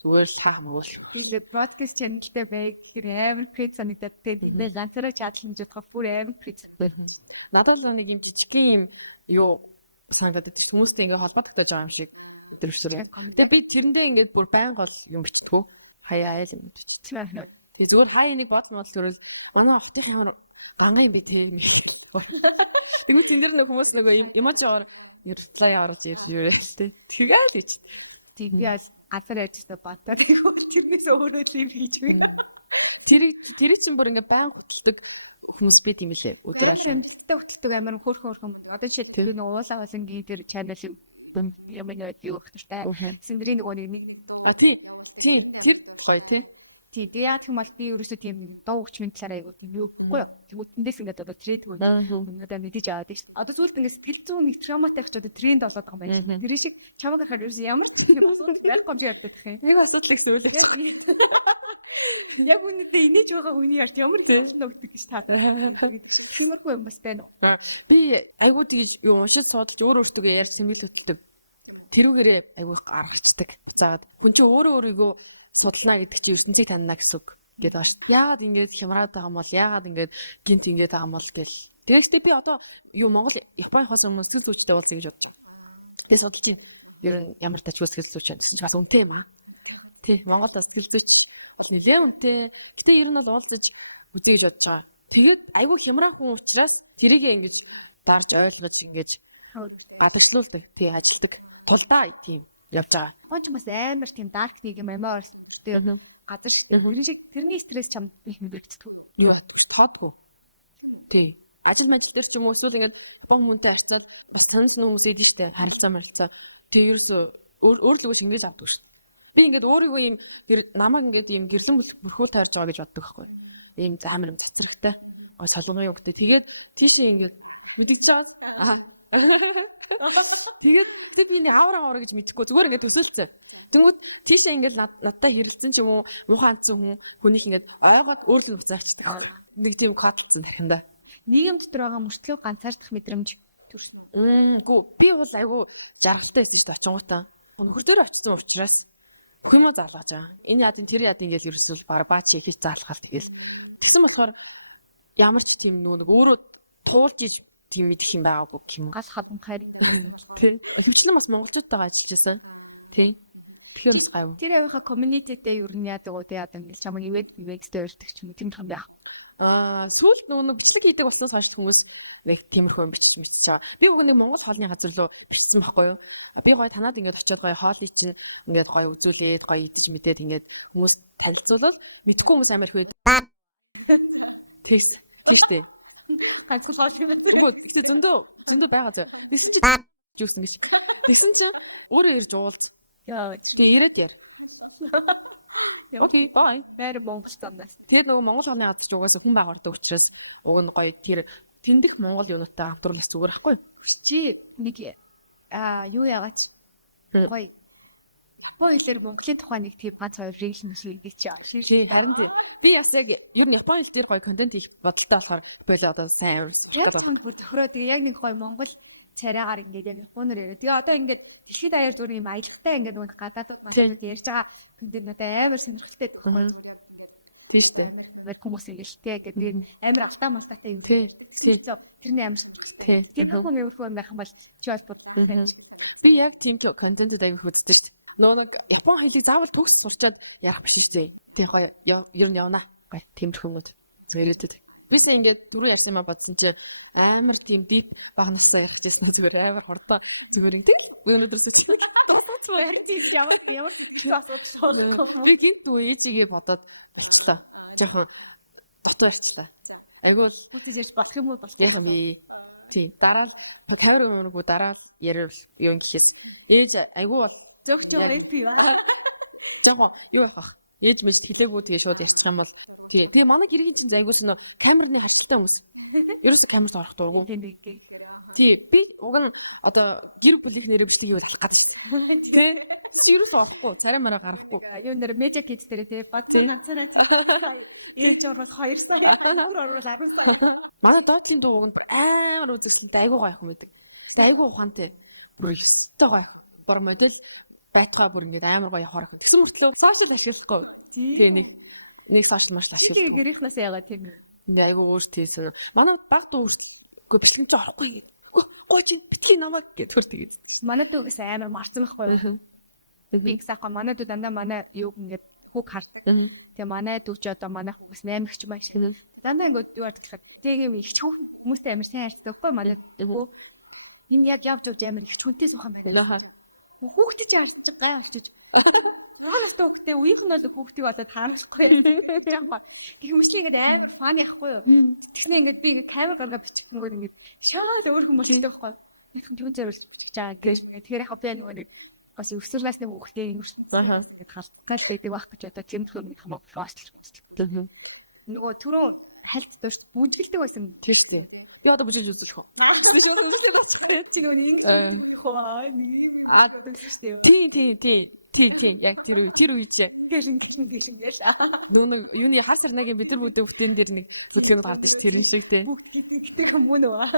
зүгээр хаах муу шүү. тэгээд broadcast channelтэй байг гэхээр амар прец санагдаад тэгээд би лансараа чадлан жуудах бүр амар прец байх. Надад л нэг юм жижигхэн юм юу санагдаад тийм хүмүүстэй ингээ холбогдож байгаа юм шиг төрөсөр. Тэгээ би тэрэндээ ингээд бүр байнга юм бичдэггүй. Хаяа айл юм бичдэг. Тэгээ зүгээр хаяа нэг бодмол зүрээс манай автын ямар ганга юм бэ тийм. Тэгвэл тэр нэг хүмүүс нэг эмоцоор ертлээ орж ирсэн. Тэгэхээр л гэж. Тэгээд афрэжтэй батар тэрнээс өөрөө л хийж байна. Тэр чинь бүр ингээ байнга хөтэлдэг хүмүүс би тийм лээ. Өдөр шимтэлтэй хөтэлдэг амар хөөрхөн. Одоо чи тэр нэг уулаа бас ингээ тэр channel юм яг юу гэхтэй. Синдрийн нэг дуу. Тийм тэр гоё тий. Тэгээд яа гэх юм бол би ерөөсөө тийм дуу өгч мэд царай юу үгүй. Тэгвэл ингээд одоо трейд надад мэдээж аваад ш. Одоо зүйлд ингээд сэтгэл зүйн нэг травматай гэж одоо тренд болоод байгаа юм байна. Тэр шиг чамд хахаар ерөөсөө ямар ч тийм асуудал гомж ярьдаг гэх юм. Нэг асуудал их зүйл. Яг үнэндээ инээж байгаа үний ард ямар хэлсэн өгдөг гэж таа. Шимэргүй юм бас байна. Би айгуу тэгж юу уншиж суудаж өөртөө ярьсан мэйл хөтэлдэг. Тэрүүгээрээ айгуу гаргацдаг. Заагаад хүн чи өөрийгөө судална гэдэг чи ертөнцийг таньна гэсэн үг гэдэг байна шүү. Яагаад ингэж хямраад байгаа юм бол яагаад ингэж гинт ингэж байгаа юм бол гэл. Тэгээс би одоо юу Монгол Японоос өмнө сэтгэл зүйчтэй болсон гэж бодож байна. Тэгээ судалж ер нь ямар тач сэтгэл зүйч гэсэн чинь бас үнэтэй юм аа. Тий, Монголд сэтгэл зүйч бол нэлээд үнэтэй. Гэтэ ер нь бол уулзаж үзье гэж бодож байгаа. Тэгээд айгүй хямраа хүн учраас тэрийг ингэж дарж ойлгож ингэж гадагшлуулдаг. Тий, ажилдаг. Тулдаа тийм явж байгаа. Гонч бас амар тийм dark нэг юм амар орсон. Тэгээд гадар шиг тэрний стресс чам их мэдэгддэг. Юу тоодгүй. Тий. Ажил дээр ч юм уу эсвэл ингээд бом хүнтэй харьцаад бас таньсан хүмүүс эдэн штэ харилцаа. Тэгээ ерөөсөө өөр л үгүй ингэж авдаг ш. Би ингээд өөрийгөө юм намайг ингээд юм гэрсэн бүрхүү таарж байгаа гэж боддог байхгүй. Ийм заамар юм цацрагтай. Солонгоо юу гэдэг. Тэгээд тийшээ ингээд мэдэгдэж байгаа. Тэгээд тэд миний авраа гэж мэдэхгүй зүгээр ингээд өсөлцөө. Тэнгүүд тийшээ ингээд надтай хэрэлцэн ч юм уу муухай амтсан хүнийх ингээд ойгоод өөрлөг уцаагчдаг. Нэг тийм хаалтсан дахинда. Нийгэм дотор байгаа мөртлөө ганцаардах мэдрэмж төрсөн. Гүү би бол айгүй жаргалтай байсан шүү дээ очингуудаа. Нөхөр дээр очсон учраас хүм заалгаж байгаа. Энэ ядын тэр ядын ингээд ерөөсөл баач их заалгах тэгээс. Тэгсэн болохоор ямар ч тийм нэг өөрөө туулж иж тийм идэх юм байгаагүй юм. Гас хадан хайр. Тийм. Хинчлэн бас монголчуудтайгаа ажиллаж байсан. Тийм. Тэгэхээр бас гайв. Тэр явахаа community-тэй ер нь яадаг уу яадаг юм. Чамаг ивэкстэй өртөг ч юм тийм юм байх. Сүүлд нөгөө бичлэг хийдэг болсноос хойш хүмүүс нэг тиймэрхүү бичиж байгаа. Би өгөөний Монгол хоолны газар руу бичсэн байхгүй юу? Би гоё танаад ингээд очиод гоё хоолыг чи ингээд гоё үзүүлээд гоё идэж мэдээд ингээд хүмүүс танилцуулал мэдхгүй хүмүүс амар хөөд. Тэс тийштэй. Ганцхан хоол шиг байна. Ихтэй зөндөө байгаа зөө. Тэсэн чи юусэн гэж. Тэсэн чи өөрөө ирж уулз. яа Тэгээ ирээд яар. Окей, бай. мэр Монголстандаас. Тэгээд нөгөө Монгол хоолны газар ч угаасаа хүн байгаардаг учраас уг нь гоё тэр тэндх Монгол юунуудтай авдрал яс зүгээр байхгүй. Чи нэг юу яагач гоё Япон хэлээр Монголын тухай нэг тийм ганц хоёр регшн өсөлдөж чи. Харин би бас яг ер нь Япон хэл дээр гоё контент хийх бодолтой болохоор боёо одоо сайн хүн бүр зохироо тэгээ яг нэг гоё Монгол царайгаар ингээд яг Японоор яриа. Тэгээ одоо ингээд дэлхийд даяар зүгээр юм аялахтай ингээд нэг гадаад хүмүүс ярьж байгаа хүн дээр надад амар сонирхолтой хүмүүс. Тийм шүү дээ. Нэг хүмүүс ингэжтэй гэдэг нэг амар автаа малтаатай юм. Тэрний амар тий. Тэр хүн юу байх юм бол чи бас бодсон. Би яг тийм контент дэйг үздэг шүү дээ. Нэг Япон хэлийг заавал төгс сурчаад яах биш зэ. Тэр гоё ер нь явна. Гоё тиймэрхүү зэрэгтэй. Би сая ингээд дөрөв ярьсан юм бодсон чи амар тийм би багнасаа ярих гэсэн зүгээр амар хурдан зүгээр ингээл өнөөдрөөс ч тооцоо ярьчих ямар чи асууж би гинт ээжигээ бодоод болчихлоо. Яг дотоо ярьчлаа. Айгуул үгүйж бодох юм бол яг юм тий дараа 50 өргөө дараа ярил юу гэхээс ээж айгуу бол зөвхөн рэпи баа. Яг юу яах ээж мэд хэлээгүй тэгээ шууд ярьчих юм бол тэгээ манай гэргийн чинь айгуус нөө камерны хосолтой хүмүүс ерөөсө камерт орох дурггүй. Тийм би. Тий, би уг нь одоо гэр бүлийнх нэрээ бичдэг юу алах гэдэг. Тий. Юурээс олохгүй, царай мараа гаргахгүй. Юу нэр Magic Kids дээр тий бод цанцараа. Энэ ч яг хоёр сая оруулаад. Манай доотлын дуу уг нь амар үзэсгэлэнтэй айгуу гоё юм байдаг. Айгуу ухаантай. Бүр өстэй гоё. Бор модель байтгаа бүр ингэ амар гоё явахаар. Тэгсэн мөртлөө сошиал ашиглахгүй. Тий нэг сошиал маш ашиглахгүй. Чи гэрийнхнээс яагаад тийм айгуу өөртөө манай баг дуу үгүй бичлэг ч орохгүй. Гой чи битгий намайг гэж хөр тэгээд. манай дүүгээс амар марцуулахгүй. Би их сайхан манай дүү дандаа манай юу ингээд хүүг хардаг. Тэгээ манай дүү ч одоо манай хүүгээс 8 их ч маш хэлв. Дандаа ингээд юу ярьдаг. Тэгээ их хүмүүстэй амар сайн харьцдаг байхгүй манай дүү. Энэ яг явж амар их хүнтэй суухан байна. Хүүхдээ чи харьцаж гай олчиж. Араас төгтөө үеийнх нь бол хүүхдийг болоод харамсахгүй. Тэг хүмүүсийг ингээд амар фан яахгүй юу. Тэгснэ ингээд би ингээд камер гаргаад биччихэнгүүр ингээд шаад өөр хүмүүс идэх байхгүй. Их түн зэрэг бичиж байгаа гэж. Тэгэхээр яг би нөгөө бас өсвөр насны хүүхдээ ингээд хартаач байдаг байх гэж одоо тэмдэглэх юм байна. Нөгөө түрүү хальт дөрч бүжгэлдэг байсан тэр тий. Би одоо бүжиж үзэж хөө. би зөвхөн очих чи нөгөө Тий, яг тэр үеч гэрэн яаш. нүүн юуны хар сарнагийн бид нар бүдэ бүтээн дээр нэг хөдөлгөөн гардаг тэрэн шиг тий. Бүгд хүмүүн үү.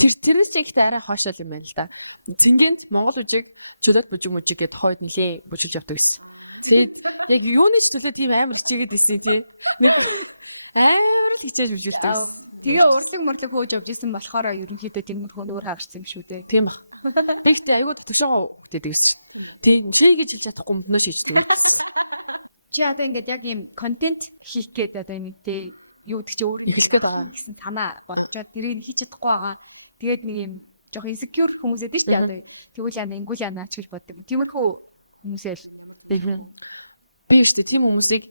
Тэрнээс ч ихтэй арай хоошол юм байна л да. Зингэнд Монгол үжиг чөлөөт бүжиг гэдэг хойд нилээ бүжиж явдаг гэсэн. Тэгээд яг юуны ч төлөө тийм амар хичээгээд ирсэн тий. Амар хичээж бүжиж таа. Тэгээ урлаг мөрлөг хөөж явж исэн болохоор ерөнхийдөө тийм өөр хаагцсан юм шүү дээ. Тийм ба. Тэгтээ аюу төшөө гэдэг гэсэн. Тэгээ шийгэж хэлж чадахгүй өмнө шийдсэн. Чи одоо ингээд яг ийм контент хийх гээд одоо энэ тий юу гэдэг чи өөр ихлэхэд байгаа гэсэн танаа бодчоод тэрийг хийж чадахгүй байгаа. Тэгээд нэг юм жоох insecure хүмүүс эдэж тий одоо тэгвэл яна ингүүл яна ч гэж боддог. Тиймэрхүү хүмүүсээс тийм. Би ихтэй тийм хүмүүсийг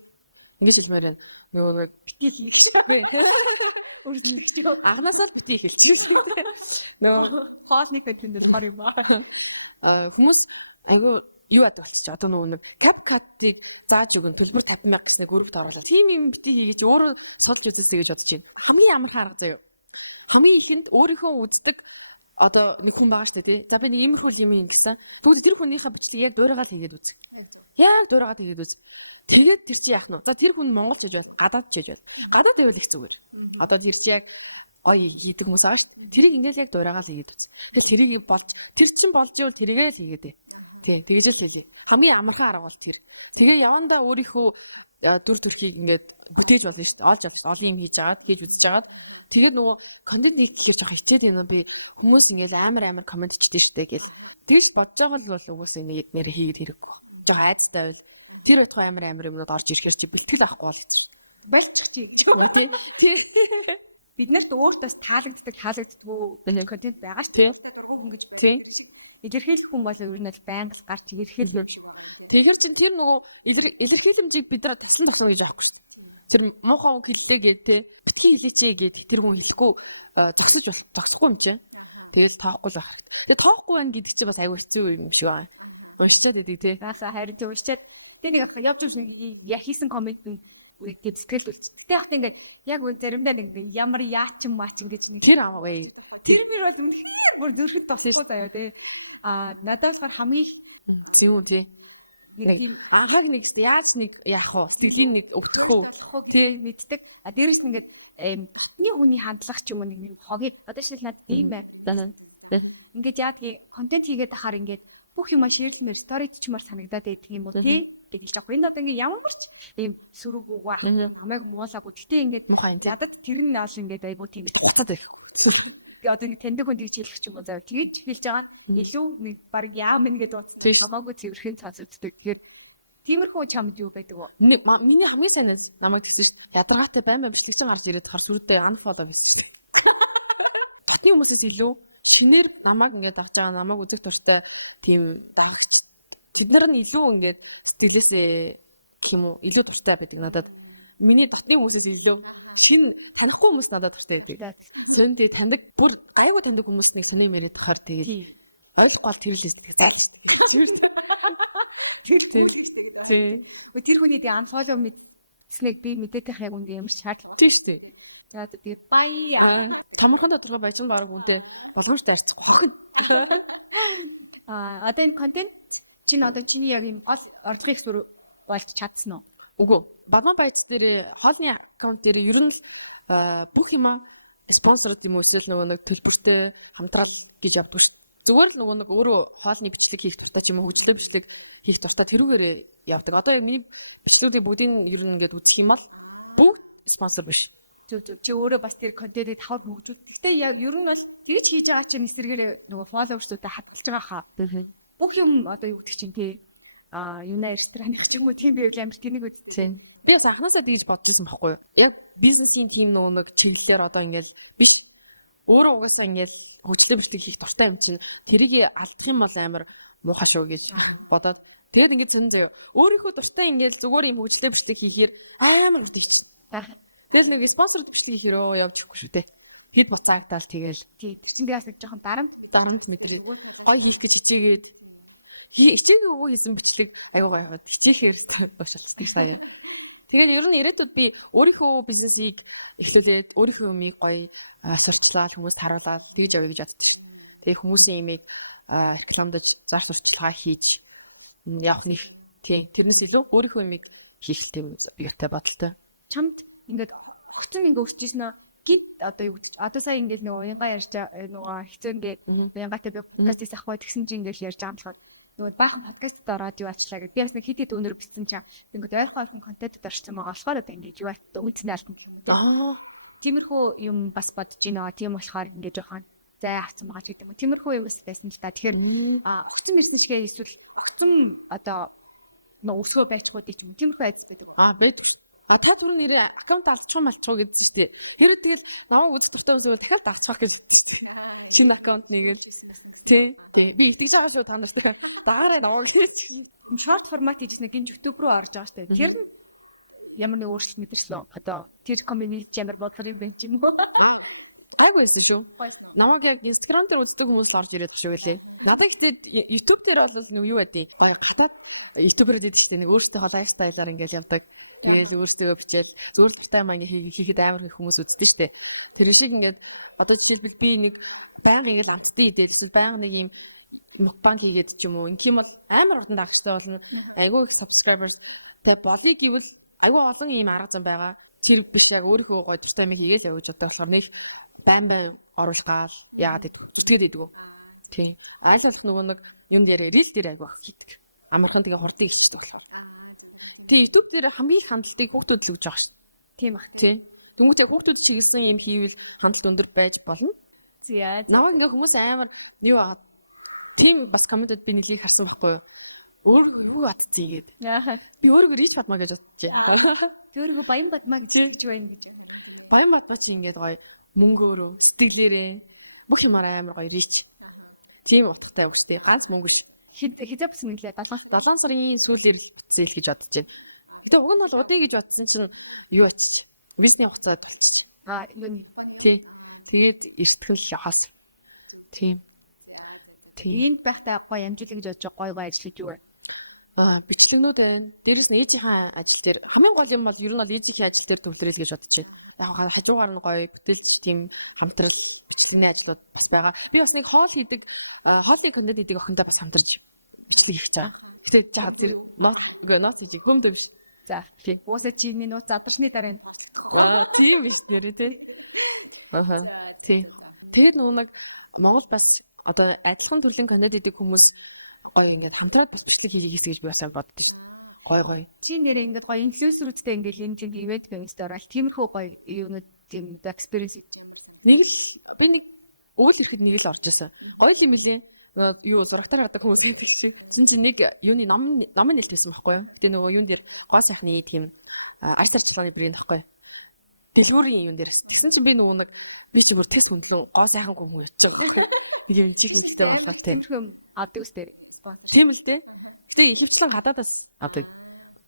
ингэж хэлмээр байна. Нөгөө битгий хийж байгаа. Өөрсдөө битгий агнасаад битгий хэлчих юм шиг. Нөгөө хоолны контент болохоор юм байна. Хүмүүс айгу юу яд болчих. Одоо нөгөө CapCut-ыг зааж өгөн төлбөр 50,000 гэснээр гүрэг тавуулаа. Тим юм битгий хийж өөрөө содж үзээсэй гэж бодож байна. Хамгийн амар харга заяа. Хамгийн ихэнд өөрийнхөө үздэг одоо нэг хүн байгаа шүү дээ тий. За би нэг иймэрхүү юм ингэсэн. Тэгвэл тэр хүнийхээ бичлэг яг дуурайгаад хийгээд үз. Яг дуурайгаад хийгээд үз. Тэгээд тэр чи яах нь? Одоо тэр хүн монголч гэж байна, гадаад ч гэж байна. Гадаад байвал их зүгээр. Одоо тэр чи яг ой хийдэг хүмүүс аа шүү. Тэрийг ингээл яг дуурайгаас хийгээд үз. Тэгэхээр тэрийг болж тэр чин болж ивэл тэрийгээ л хийгээд. Тий, тэгэж л хэлий. Хамгийн амархан арга бол тэр. Тэгээ явандаа өөрийнхөө дүр төрхийг ингээд бүтээж болно шүү дээ. Олж авч олон юм хийж агаад хийж үзэж агаад тэгээд нөгөө контент нэг гэхэр жоох хичээд байна би хүмүүс ингээд амар комент чийдэж штэ гэл. Тэгж бодож байгаа л бол угсаа нэг нэр хийгээд хэрэггүй. Жоох айцтай байл. Тэр байтугай амар юмуд орж ирэхээр чи бэлтгэл авахгүй бол хэцүү. Барьчих чи гэж байна тий. Бид нарт ууртаас таалагддаг хаалагддаггүй нэг контент байгаа шүү дээ. Хүн гэж байна. Тий. Илэрхийлэх хүн бол ер нь л байнгас гарч илэрхийлэх юм шиг байна. Тэгэхээр чин тэр нөгөө илэрхийлэмжийг бид нар таслан болох гэж аахгүй шүү дээ. Тэр муухай үг хэллээ гэдэг те битгий хэлээч гэдэг тэр хүн хэлэхгүй зогсохгүй юм чи. Тэгээс тоохгүй л байх. Тэгээ тоохгүй байна гэдэг чи бас аюу хэцүү юм шиг байна. Уншчаад байдаг те. Наасаа харин уншчаад тэгээ явж яг хийсэн комент гэдэг сэтгэл үлч. Тэгтээ хат ингээд яг үл заримдаа нэг ямар яачин маач ингэж тэр аваа. Тэр би бол үнэхээр зүрхэд тосчихгүй заяа те. Надаас хамгийн зөв тий. Ахаг нэг яаж нэг яах вэ? Сэтгэлийн нэг өвдөхгүй тий мэддэг. Дээрээс нь ингээд нэг хүний хандлага ч юм уу нэг хогийг одоо шинэ ийм байна. Ингээд яг контент хийгээд ахаар ингээд бүх юм шеэрлэмээр стори чимээр санагдаад байдаг юм уу тий. Тэгэж яг энэ одоо ингээд ямар ч ийм сүрэг үгүй амайг муулаагүй. Гэтэ ингээд мухайн ядад тэр нь нааш ингээд айбуу тийм утаад байхгүй. Одоо нэг таньдаг хүн гэж хэлэх ч юм уу зав. Тэгэж хэлж байгаа илүү нэг баг яа мэн гэдэг хамаагүй цэвэрхэн цаацдаг. Тэгэхээр тиймэрхүү чамд юу байдаг вэ? Миний хамгийн танаас намайг тэгсэн ядаргаатай баймаа бичлэгч гарч ирээд хар сүрдээ unfollow байсан чинь. Дотны хүмүүсээс илүү шинээр намайг ингээд авч байгаа намайг үзэх туртай тийм давагч. Тэд нар нь илүү ингээд сэтгэлээсээ гэх юм уу илүү туртай байдаг надад. Миний дотны хүмүүсээс илүү шин танихгүй хүмүүс надад туртай байдаг. Зөндөө таньдаг бүр гайгүй таньдаг хүмүүс нэг сони мэрэд хахаар тэгээд ойлгохгүй тэр л хэлдэг. Тэр хүний ди unfollow мэдснэг би мэдээдэх яг үнэ юм шаардлага. Тийм шүү дээ. За би баяа. Тамирхан доторгоо баяжсан баг үнтэй боломжтой харьцах хохин. Одоо энэ контент чиний яг юм орлогын суурь болж чадсан уу? Үгүй. Бадман байц дээр хоолны аккаунт дээр ер нь бүх юм спонсорд юм эсвэл нөгөө нэг төлбөртэй хамтраал гэж явдаг шүү. Зүгээр л нөгөө нэг өөрөө хоолны бичлэг хийх дуртай ч юм уу хөгжлөө бичлэг хийх дуртай тэрүүгээр явдаг. Одоо яг миний бичлэгүүдийн бүгдийг ер нь ингээд үзэх юм бол бүгд спонсор биш. Чи өөрөө бас тэр контентыг тавд бүгд. Гэтэ яг ер нь бас тэгж хийж байгаа чинь эсрэгээр нөгөө фолловерсуудаа хадгалж байгаа хаа. Бүх юм одоо юу гэдэг чинь тий юуна ресторанных ч юм уу тийм байвал амар тэнийг үзсэн. Би бас анхнаасаа тэгж бодож байсан байхгүй юу? Яг бизнесийн тийм нөгөө нэг чиглэлээр одоо ингээд биш. Өөрөө угаасаа ингээд хөгжлөө бичлэг хийх дуртай юм чинь тэрийг алдах юм бол амар муухай шүү гэж бодоод тэгээд ингээд зэн зөө өөрийнхөө дуртай ингээд зүгээр юм хөгжлөө бичлэг хийхээр амар үдэгч. Тэгэл нэг спонсорд бичлэг хийхэрөө явж өгөхгүй шүү дээ. Хэд буцаагтаас тэгэл тийм бас жоохон дарамт мэдрээ. Гой хийх гэж хичээгээд хичээгээ өвөө хийсэн бичлэг аюу гайхаад хичээхээр бошилцдаг сая. Тэгээд ер нь ирээдүйд би өөрийнхөө бизнесийг эхлүүлээд өөрийнхөө юмыг гоё сурчлаад хүмүүст харуулаад тэгж явъя гэж бодож байна. Тэгээд хүмүүсийн имийг рекламдаж зар сурчлагаа хийж явах нэг тийм тэрнээс илүү өөрийнхөө юмыг хийхтэй биетэй бодолтой. Чамд ингээд огцон ингээд өсчихсэн нь гид одоо юу гэж одоо сая ингээд нөгөө янга ярьж нөгөө хэцүү ингээд янгатай би подкастыг авах тэгсэн чинь ингээд ярьж байгаа юм шиг нөгөө баахан подкастд ороод юу ачлаа гэдэг. Би бас нэг хитэд өнөр бичсэн чинь ингээд ойрхон контент дорчсон байгаа болохоор одоо ингээд юу үлдсэн аль. Тиймэрхүү юм бас бодож байна. Тийм болохоор ингээд жоохон зай авсан байгаа ч гэдэг юм. Тиймэрхүү юм байсан ч та тэгэхээр огцон бизнес шигээ эсвэл огцон одоо өсгөө байцгууд юм. Тиймэрхүү айдас байдаг. Байдаг шүү. Та түрүү нэрээ аккаунт алдчих малчруу гэдэг чинь тий. Хэрэг тэгэл намайг үзэх дуртай үзвэл дахиад авчих гэж тий. Шинэ аккаунт нэгээд тий. Би итгэж байгаа шүү та нарт дагаараа намайг хийж. Шорт формат хийснэ гинж YouTube руу орж байгаа шүү дээ. Тэр ямар нэг өөрчлөлт мэдэрсэн. Одоо тэр комьюнити ямар бодлого юм бэ юм боо. Айгүйс шүү. Намайг яг Instagram дээр үздэг хүмүүс л орж ирээд шүү гэлээ. Надад ихтэй YouTube дээр бол нэг юу байдیں۔ Батад YouTube-ээр дээд ихтэй нэг өөртөө лайфстайлаар ингэж явдаг. Тэгээд өөртөө бичээл зөвлөлттэй маа ингэ хийхэд амар их хүмүүс үздэг шүү дээ. Тэр шиг ингээд одоо жишээлбэл би нэг байнга ингэ амттай идээд эсвэл байнга нэг юм мукбанг хийгээд ч юм уу. Инх юм бол амар урданд авчихсан болно. Айгүй их subscribers тэгээд болыг гэвэл айгүй олон ийм арга зам байгаа. Тэр биш яг өөрийнхөө гоё дуртай юм хийгээд явж байгаа болохоор нэг байн оруулах гал яагаад зүтгээд идэггүй. Тий. Айлс нөгөө нэг юм дээр рилс дээр айгүй ах хийдэг. Амархан тэгээ хурдан ирчихдэг болохоор. Тий, YouTube дээр хамгийн их хандлтыг хүүхдүүд л өгж байгаа шүү. Тийм ах тий. Тэмүүтэй хүүхдүүд чиглэсэн юм хийвэл хандлт өндөр байж болно. Зяа. Намайг ингээ хүмүүс амар юу аа. Тийм бас комментод би нэгийг харсан байхгүй юу? Өөр юу атцээ гээд. Яахаа. Би өөрийгөө рич батмаа гэж бодчихъя. Өөрийгөө баян батмаа гэж байна гэж. Баян батмаа чи ингээд гоё мөнгөөрөө сэтгэлээрээ бүх юмар амар гоё рич. Тийм утгатай өгчтэй. Ганц мөнгө шүү. Хизээ бас нэглээ 7 сарын сүүлээр зээл гэж бодож байна. Гэтэ уг нь бол удаа гэж бодсон чинь юу очиж визний хугацаад болчих. Тий. Тэгээд эртгэл хас. Тийм. Энд байхдаа гоё амжилт гэж бодож гоё ажиллаж юу. Бичлэгнүүд байна. Дээрээс нь ээжийнхээ ажил дээр хамгийн гол юм бол ер нь ээжийнхээ ажил дээр төвлөрөөс гэж бодож байна. Яг хажуугаар нь гоё бүтээлч тийм хамтрал бичлэгний ажлууд бас байгаа. Би бас нэг хоол хийдэг хоолны контент хийдэг охиндоо бас хамтарч бичлэг хийж байгаа. Гэтэ жаа тэр ноц хийж хүмдэ биш. За тийм. Уусаа чимний нууц задарсны дараа нь. Тийм биш нэрээ тий. Тий. Тэгээд нэг Монгол бас одоо адилхан төрлийн контент хийдэг хүмүүс гоё ингээд хамтраад бас бичлэг хийх гэж би бас боддог. Гоё. Чи нэрээ ингээд гоё инфлюенсерүүдтэй ингээд энэ жиг ивэт гэнгэст орол тиймэрхүү гоё юунууд тийм экспириенс хийж байгаа юм. Нэг л би нэг өөл ирэхэд нэг л орж исэн. Гоё юм билээ. Юу зурагтаар хадаг хүмүүс байдаг шиг. Чинь нэг юуны ном нэлтэйсэн байхгүй юу? Тэгээ нөгөө юун дээр гоо сайхны тийм арьсарчлагын брэнд байхгүй юу? Дэлгүүрийн юун дээр. Тэгсэн чинь би нөгөө нэг би ч зүгээр тест хөндлөө гоо сайхан хүмүүс өчөг. Би юм чих мэлтэй болоод тийм. Тэм адаг үстэй. Тийм л дээ. Тэгээ ихэвчлэн хадаадас авдаг.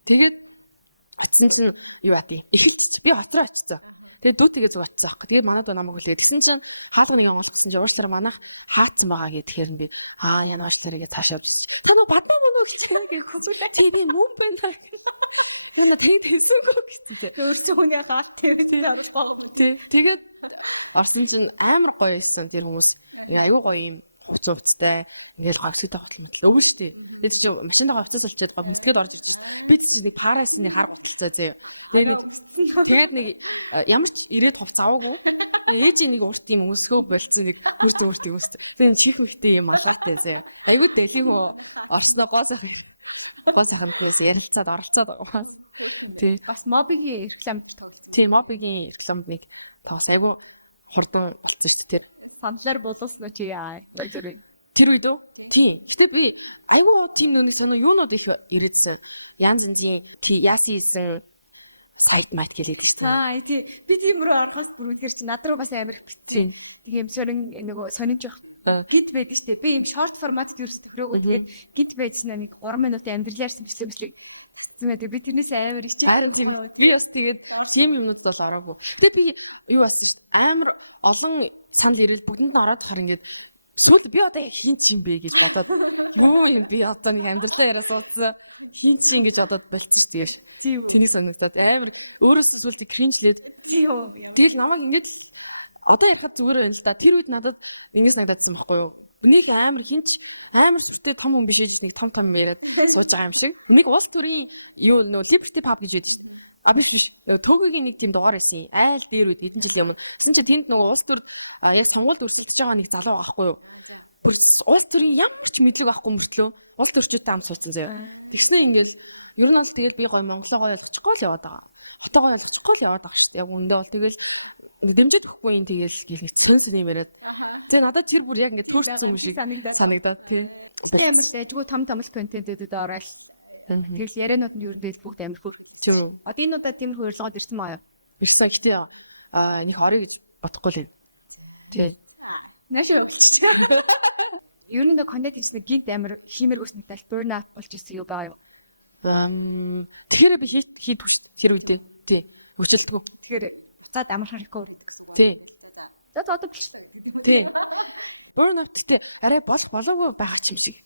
Тэгээд ацнэл юу яати? Ихэвч би хоцроо очсон. Тэгээд дүүтэйгээ зүг атсан аахгүй. Тэгээд манад намайг хүлээ. Тэгсэн чинь хаалганы ямуулсан чинь уурлаараа манайх хаацсан байгаа гэхээр нь би янаачлаараа таашаад бичиж. Та нөө бадмаа мөн үлчнэ гэж консультац хийний нүм байна. Яна тэгээд хэсүүгөө гэсэн. Тэгээд хүний хаалт тэгээд харуулж байгаа. Тэгээд орсон чинь амар гоё байсан тэр хүмүүс. аюу гоё юм хуцууцтай ингээл хавсагтай хөтлөмөл өвөө штий. Тэгээд чи машинаа авцаас олчаад мэдгээд орж ирж. Бид чи нэг парасны хар гуталцаа зөө. Тэгээд нэг ямар ч ирээд хувц аваагүй. Ээж нэг урт юм өсгөө болцсон нэг өөртөө өст. Тэгээд чих хөштэй юм ашаатай зөө. Аюу дэлхийгөө орсноо гоо сайханээс ярилцаад оролцоод байгаа. Тэгээд Бас мобигийн реклам тийм мобигийн рекламыг тавс аюу хурдан болцсон шүү дээ. фамлаар боловсноо чи яа. Тэр үед үү? Тий. Гэтэ би аюу тийм нүг санаа юунод их ирээдсэн. Янз янзын яасан сайт мат гэлээд шүү. За тий би тийм рүү орохоос бүрүүлгээр чи над руу бас амар битсэн. Тийм шөрөн нөгөө сонирж явах гитбэг штэ би юм шорт формат дүүрс төгрөөгөөд гитбэгсэн нэг 3 минутын амьдралаарсан гэсэн бичлэг. Тэгээд би тэрнээс амар их Харин тийм би бас тэгээд тийм юмуд бол ороогүй. Тэгээ би юу бас амар олон танил ирэл бүгдэнд нь ороод хар ингээд шууд би одоо хин ч юм бэ гэж бодоод ёо юм би одоо нэг амьдралаа яриа суулцсан хин ч юм гэж бодоод болчих тийш. Тийм тэнийг санагдаад амар өөрөөсөө сүлд кринжлээд ёо тэгэл намайг ингэж одоо яхад зүгээр байна л да. Тэр үед надад ингэж санагдсан байхгүй юу? Үнийг амар хинч амар сүртэй том хүн биш гэж нэг том яриад сууж байгаа юм шиг. Нэг уул төрийн юу нөө Liberty Pub гэж байдаг. А биш төгөөгийн нэг тийм дугаар байсан. Айл дээр үед эдэн жилийн өмнө. Тэгсэн чинь тэнд нөгөө улс төр яг сонгуульд өрсөлдөж байгаа нэг залуу байхгүй юу? Улс төрийн ямар ч мэдлэг авахгүй мөртлөө улс төрчтэй хамт суусан заяа. Тэгснэ ингээл ер нь бол тэгэл би гоё Монголоо гоё ойлгочихгүй л яваад байгаа. Хотоо гоё ойлгочихгүй л яваад байгаа шүү дээ. Яг үндэ бол тэгэл дэмжиж өгөхгүй юм тэгэл гэх сэн юм яриад. Тэгээ надад тэр бүр яг ингээд төрсөн юм шиг санагдаад тий. тийм л дэжгүй том контентүүд ороош. Тэрс ярианууд нь юу гэдэг бүгд амар фүр. True. Одоо энэ удаа тийм хөрөлгөөд ирсэн маа. Биш цаг ихтэй нэг орё гэж бодохгүй л. Тий. Нэшээ. Ер нь контент хийсэн гиг амар хиймэр өснө тал burn out болж ирсэн юу баа юу. Тэгэхээр би хийд тэр үедээ тий. Хүчилтгүй. Тэгэхээр цаад амар харахгүй гэсэн. Тий. За одоо биш. Тий. Burn out гэдэг арай болоогүй байгаа ч юм шиг.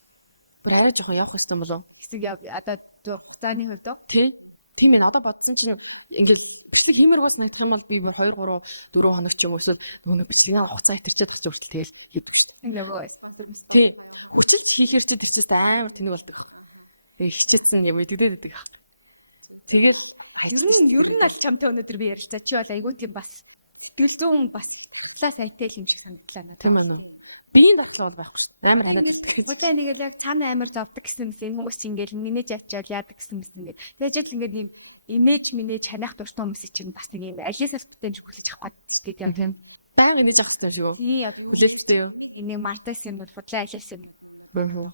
Бүр арай жоохон явах хэрэгтэй болов. Хэсэг одоо хугацааны хувьд Тий. Тийм ээ. Одоо бодсон чинь ингээл бэлэг хиймэргээс нэгдэх юм бол би 2 3 4 хоног ч юм уу эсвэл нөгөө бэлэг хугацаа итэрчээд бас өөрчлөлт тэгэл хийдэг. ингэ нөгөө Тий. Хүчилж хийхээр чи тэрчээс амар тэнэг болдог. Тэгээ хичээдсэн юм үдээд байдаг. Тэгээд ер нь аль чамтай өнөөдөр би ярьж та чи бол айгүй тийм бас сэтгэл зүйн бас хахлаа сайтай юм шиг санагдлаа надад. тийм ээ. Биеийн давтал байхгүй шүү дээ. Амар ханиад итгэх. Бүгдээ нэг л яг цаана амар зовдөг гэсэн юм хүмүүс ингээл минэж авчаал яадаг гэсэн юм ингээд. Тэгэж л ингээд ийм имиж минэж ханиах дуртай хүмүүс чинь бас нэг юм ажлаас бүтээж хүсэж авах гэдэг юм тийм. Баян ингэж авах хэрэгтэй шүү. Тий яг Хүлээлттэй юу? энэ мартас юм бол фотлаа ажилласан. Бэмхүү.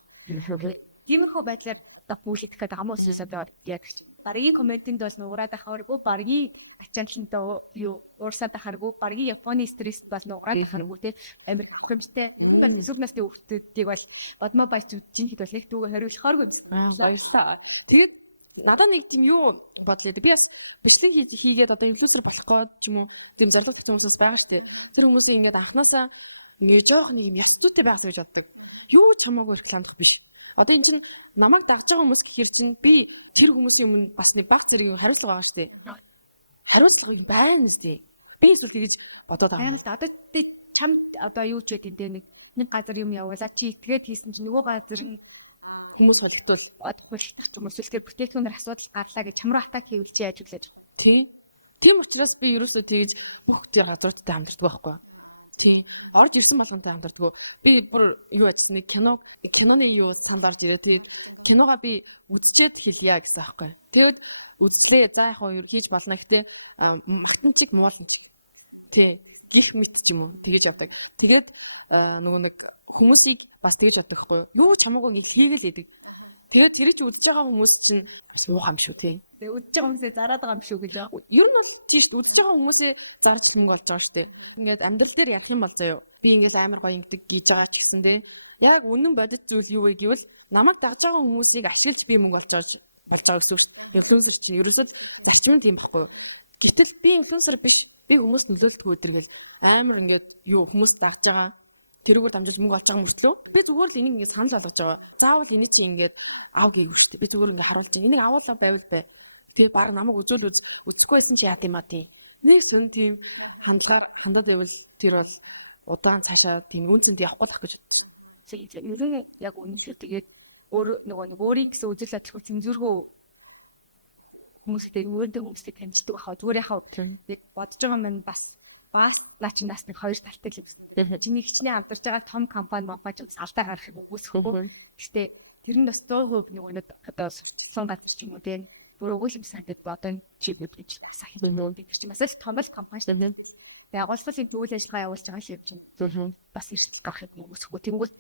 Тиймэрхүү байдлаар дапуулах гэдэг хүмүүсээс бод яг баргийн комединд бол нуураад ахааргүй баргийн ачааллантай юу уурсаад ахааргүй баргийн Японы стресс бол нуураад ахааргүй те амир хохимжтэй зүг насны хүүхдүүдийг бол одмоо баяж жинхэд бол их дүүгээ хариулахааргүй. Баярлалаа. Тэгээд надад нэг тийм юу бодлоо. Би бас бичлэг хийгээд одоо инфлюенсер болох гээд ч юм уу тийм зарлаг тавьсан хүмүүс байгаа шүү дээ. Тэр хүмүүсийн ингээд анханасаа ингээд жоох нэг юм яцтуутай байгаасаа гэж боддог. Юу ч хамаагүй рекламдах биш. Одоо энэ чинь намайг дагж байгаа хүмүүс гэхэр чинь би тэр хүмүүсийн өмнө бас нэг баг зэрэг хариуцлага байгаа шүү дээ. Хариуцлага байна шүү дээ. Би эсвэл гэж бодоод байгаа. Аймал одоо би чам одоо юу ч гэдэг нэг газар юм явуулаад тэгээд хийсэн чинь нөгөө газар Хүмүүс холигдвол одгүй хүмүүс үлдгээр бүтээгдэхүүнээр асуудал гарлаа гэж чамруу атак хийвэл чи яаж өглөөж. тий. Тийм учраас би ерөөсөө тэгж бүх тийм газруудтай хамтардаг байхгүй. Тий. Орж ирсэн болгонтэй хамтардаг. Би бүр юу ажилласан нэг киноны юу самбарж ирээ. Тэгээд киногоо би үзчихэд хэлье гэсэн аахгүй. Тэгээд үзлээ за яг юу хийж болно гэхдээ магтанчиг мууланчиг. Тий. Гих мэт ч юм уу тэгэж явдаг. Тэгээд нөгөө нэг хүмүүсийг бас тэгэж боддог хгүй юу чамаагүй нэг хийгээс идэг. Тэгээд тэр чи үдж байгаа хүмүүс чинь суу хам шүү тий. Тэгээд үдж байгаа хүмүүсээ зараад байгаа юм шүү гэж байгаа. Ер нь бол тийш үдж байгаа хүмүүсээ зарж хөнгө болж байгаа шүү дээ. Ингээд амьдрал дээр ярих юм бол заяа. Би ингээс амар гоё ингэдэг гэж байгаа ч гэсэн тий. Яг үнэн бодит зүйл юу вэ гэвэл намайг дагж байгаа хүмүүсийг ашиглаж би мөнгө олж байгаа гэсэн үг. Инфлюенсер чинь ерөөсөө зарчмын тийм байхгүй. Гэтэл би инфлюенсер биш. Би хүмүүст нөлөөлдөг өдр гэл амар ингээд юу хүмүүс дагж байгаа тэрүүгээр дамжуулж мөнгө олж байгаа мөртлөө би зүгээр л энийг ингээд санал болгож байгаа. Заавал энийг чи ингээд аав гэв шүү дээ. Би зүгээр ингээд харуулж байна. Энийг авуулаа байвал бай. Тэгээ баг намайг үзэхгүй байсан чи яа гэм аа тий. Нэг сүн тийм хандаад байвал тэр бол удаан цаашаа тийм үнцэнд явах гээд гэж боддог. Ер нь яг үнэхээр тэгээд өөрийг гэсэн үзэл бодлого цензурхөө хүмүүстэй хүмүүстэй танилцдаг байхаа зүгээр яхаа нэг бодож байгаа маань бас наач нас нэг хоёр талтай л юм. Чиний хичнээн авдарч байгаа том компани мапаж алдаа гарах үгүйсэхгүй. Гэхдээ тэр нь бас 100% нэг одоо сон газар ч юм уу тийм бүр өгүүлбэр санагдаад бодон чип гэж асах юм уу гэж чинь бас том компани шүү дээ. Тэгээ агуулсан үйл ажиллагаа явуулж байгаа юм чинь бас эрсдэл гарах юм үгүйсэхгүй. Тэнгүүт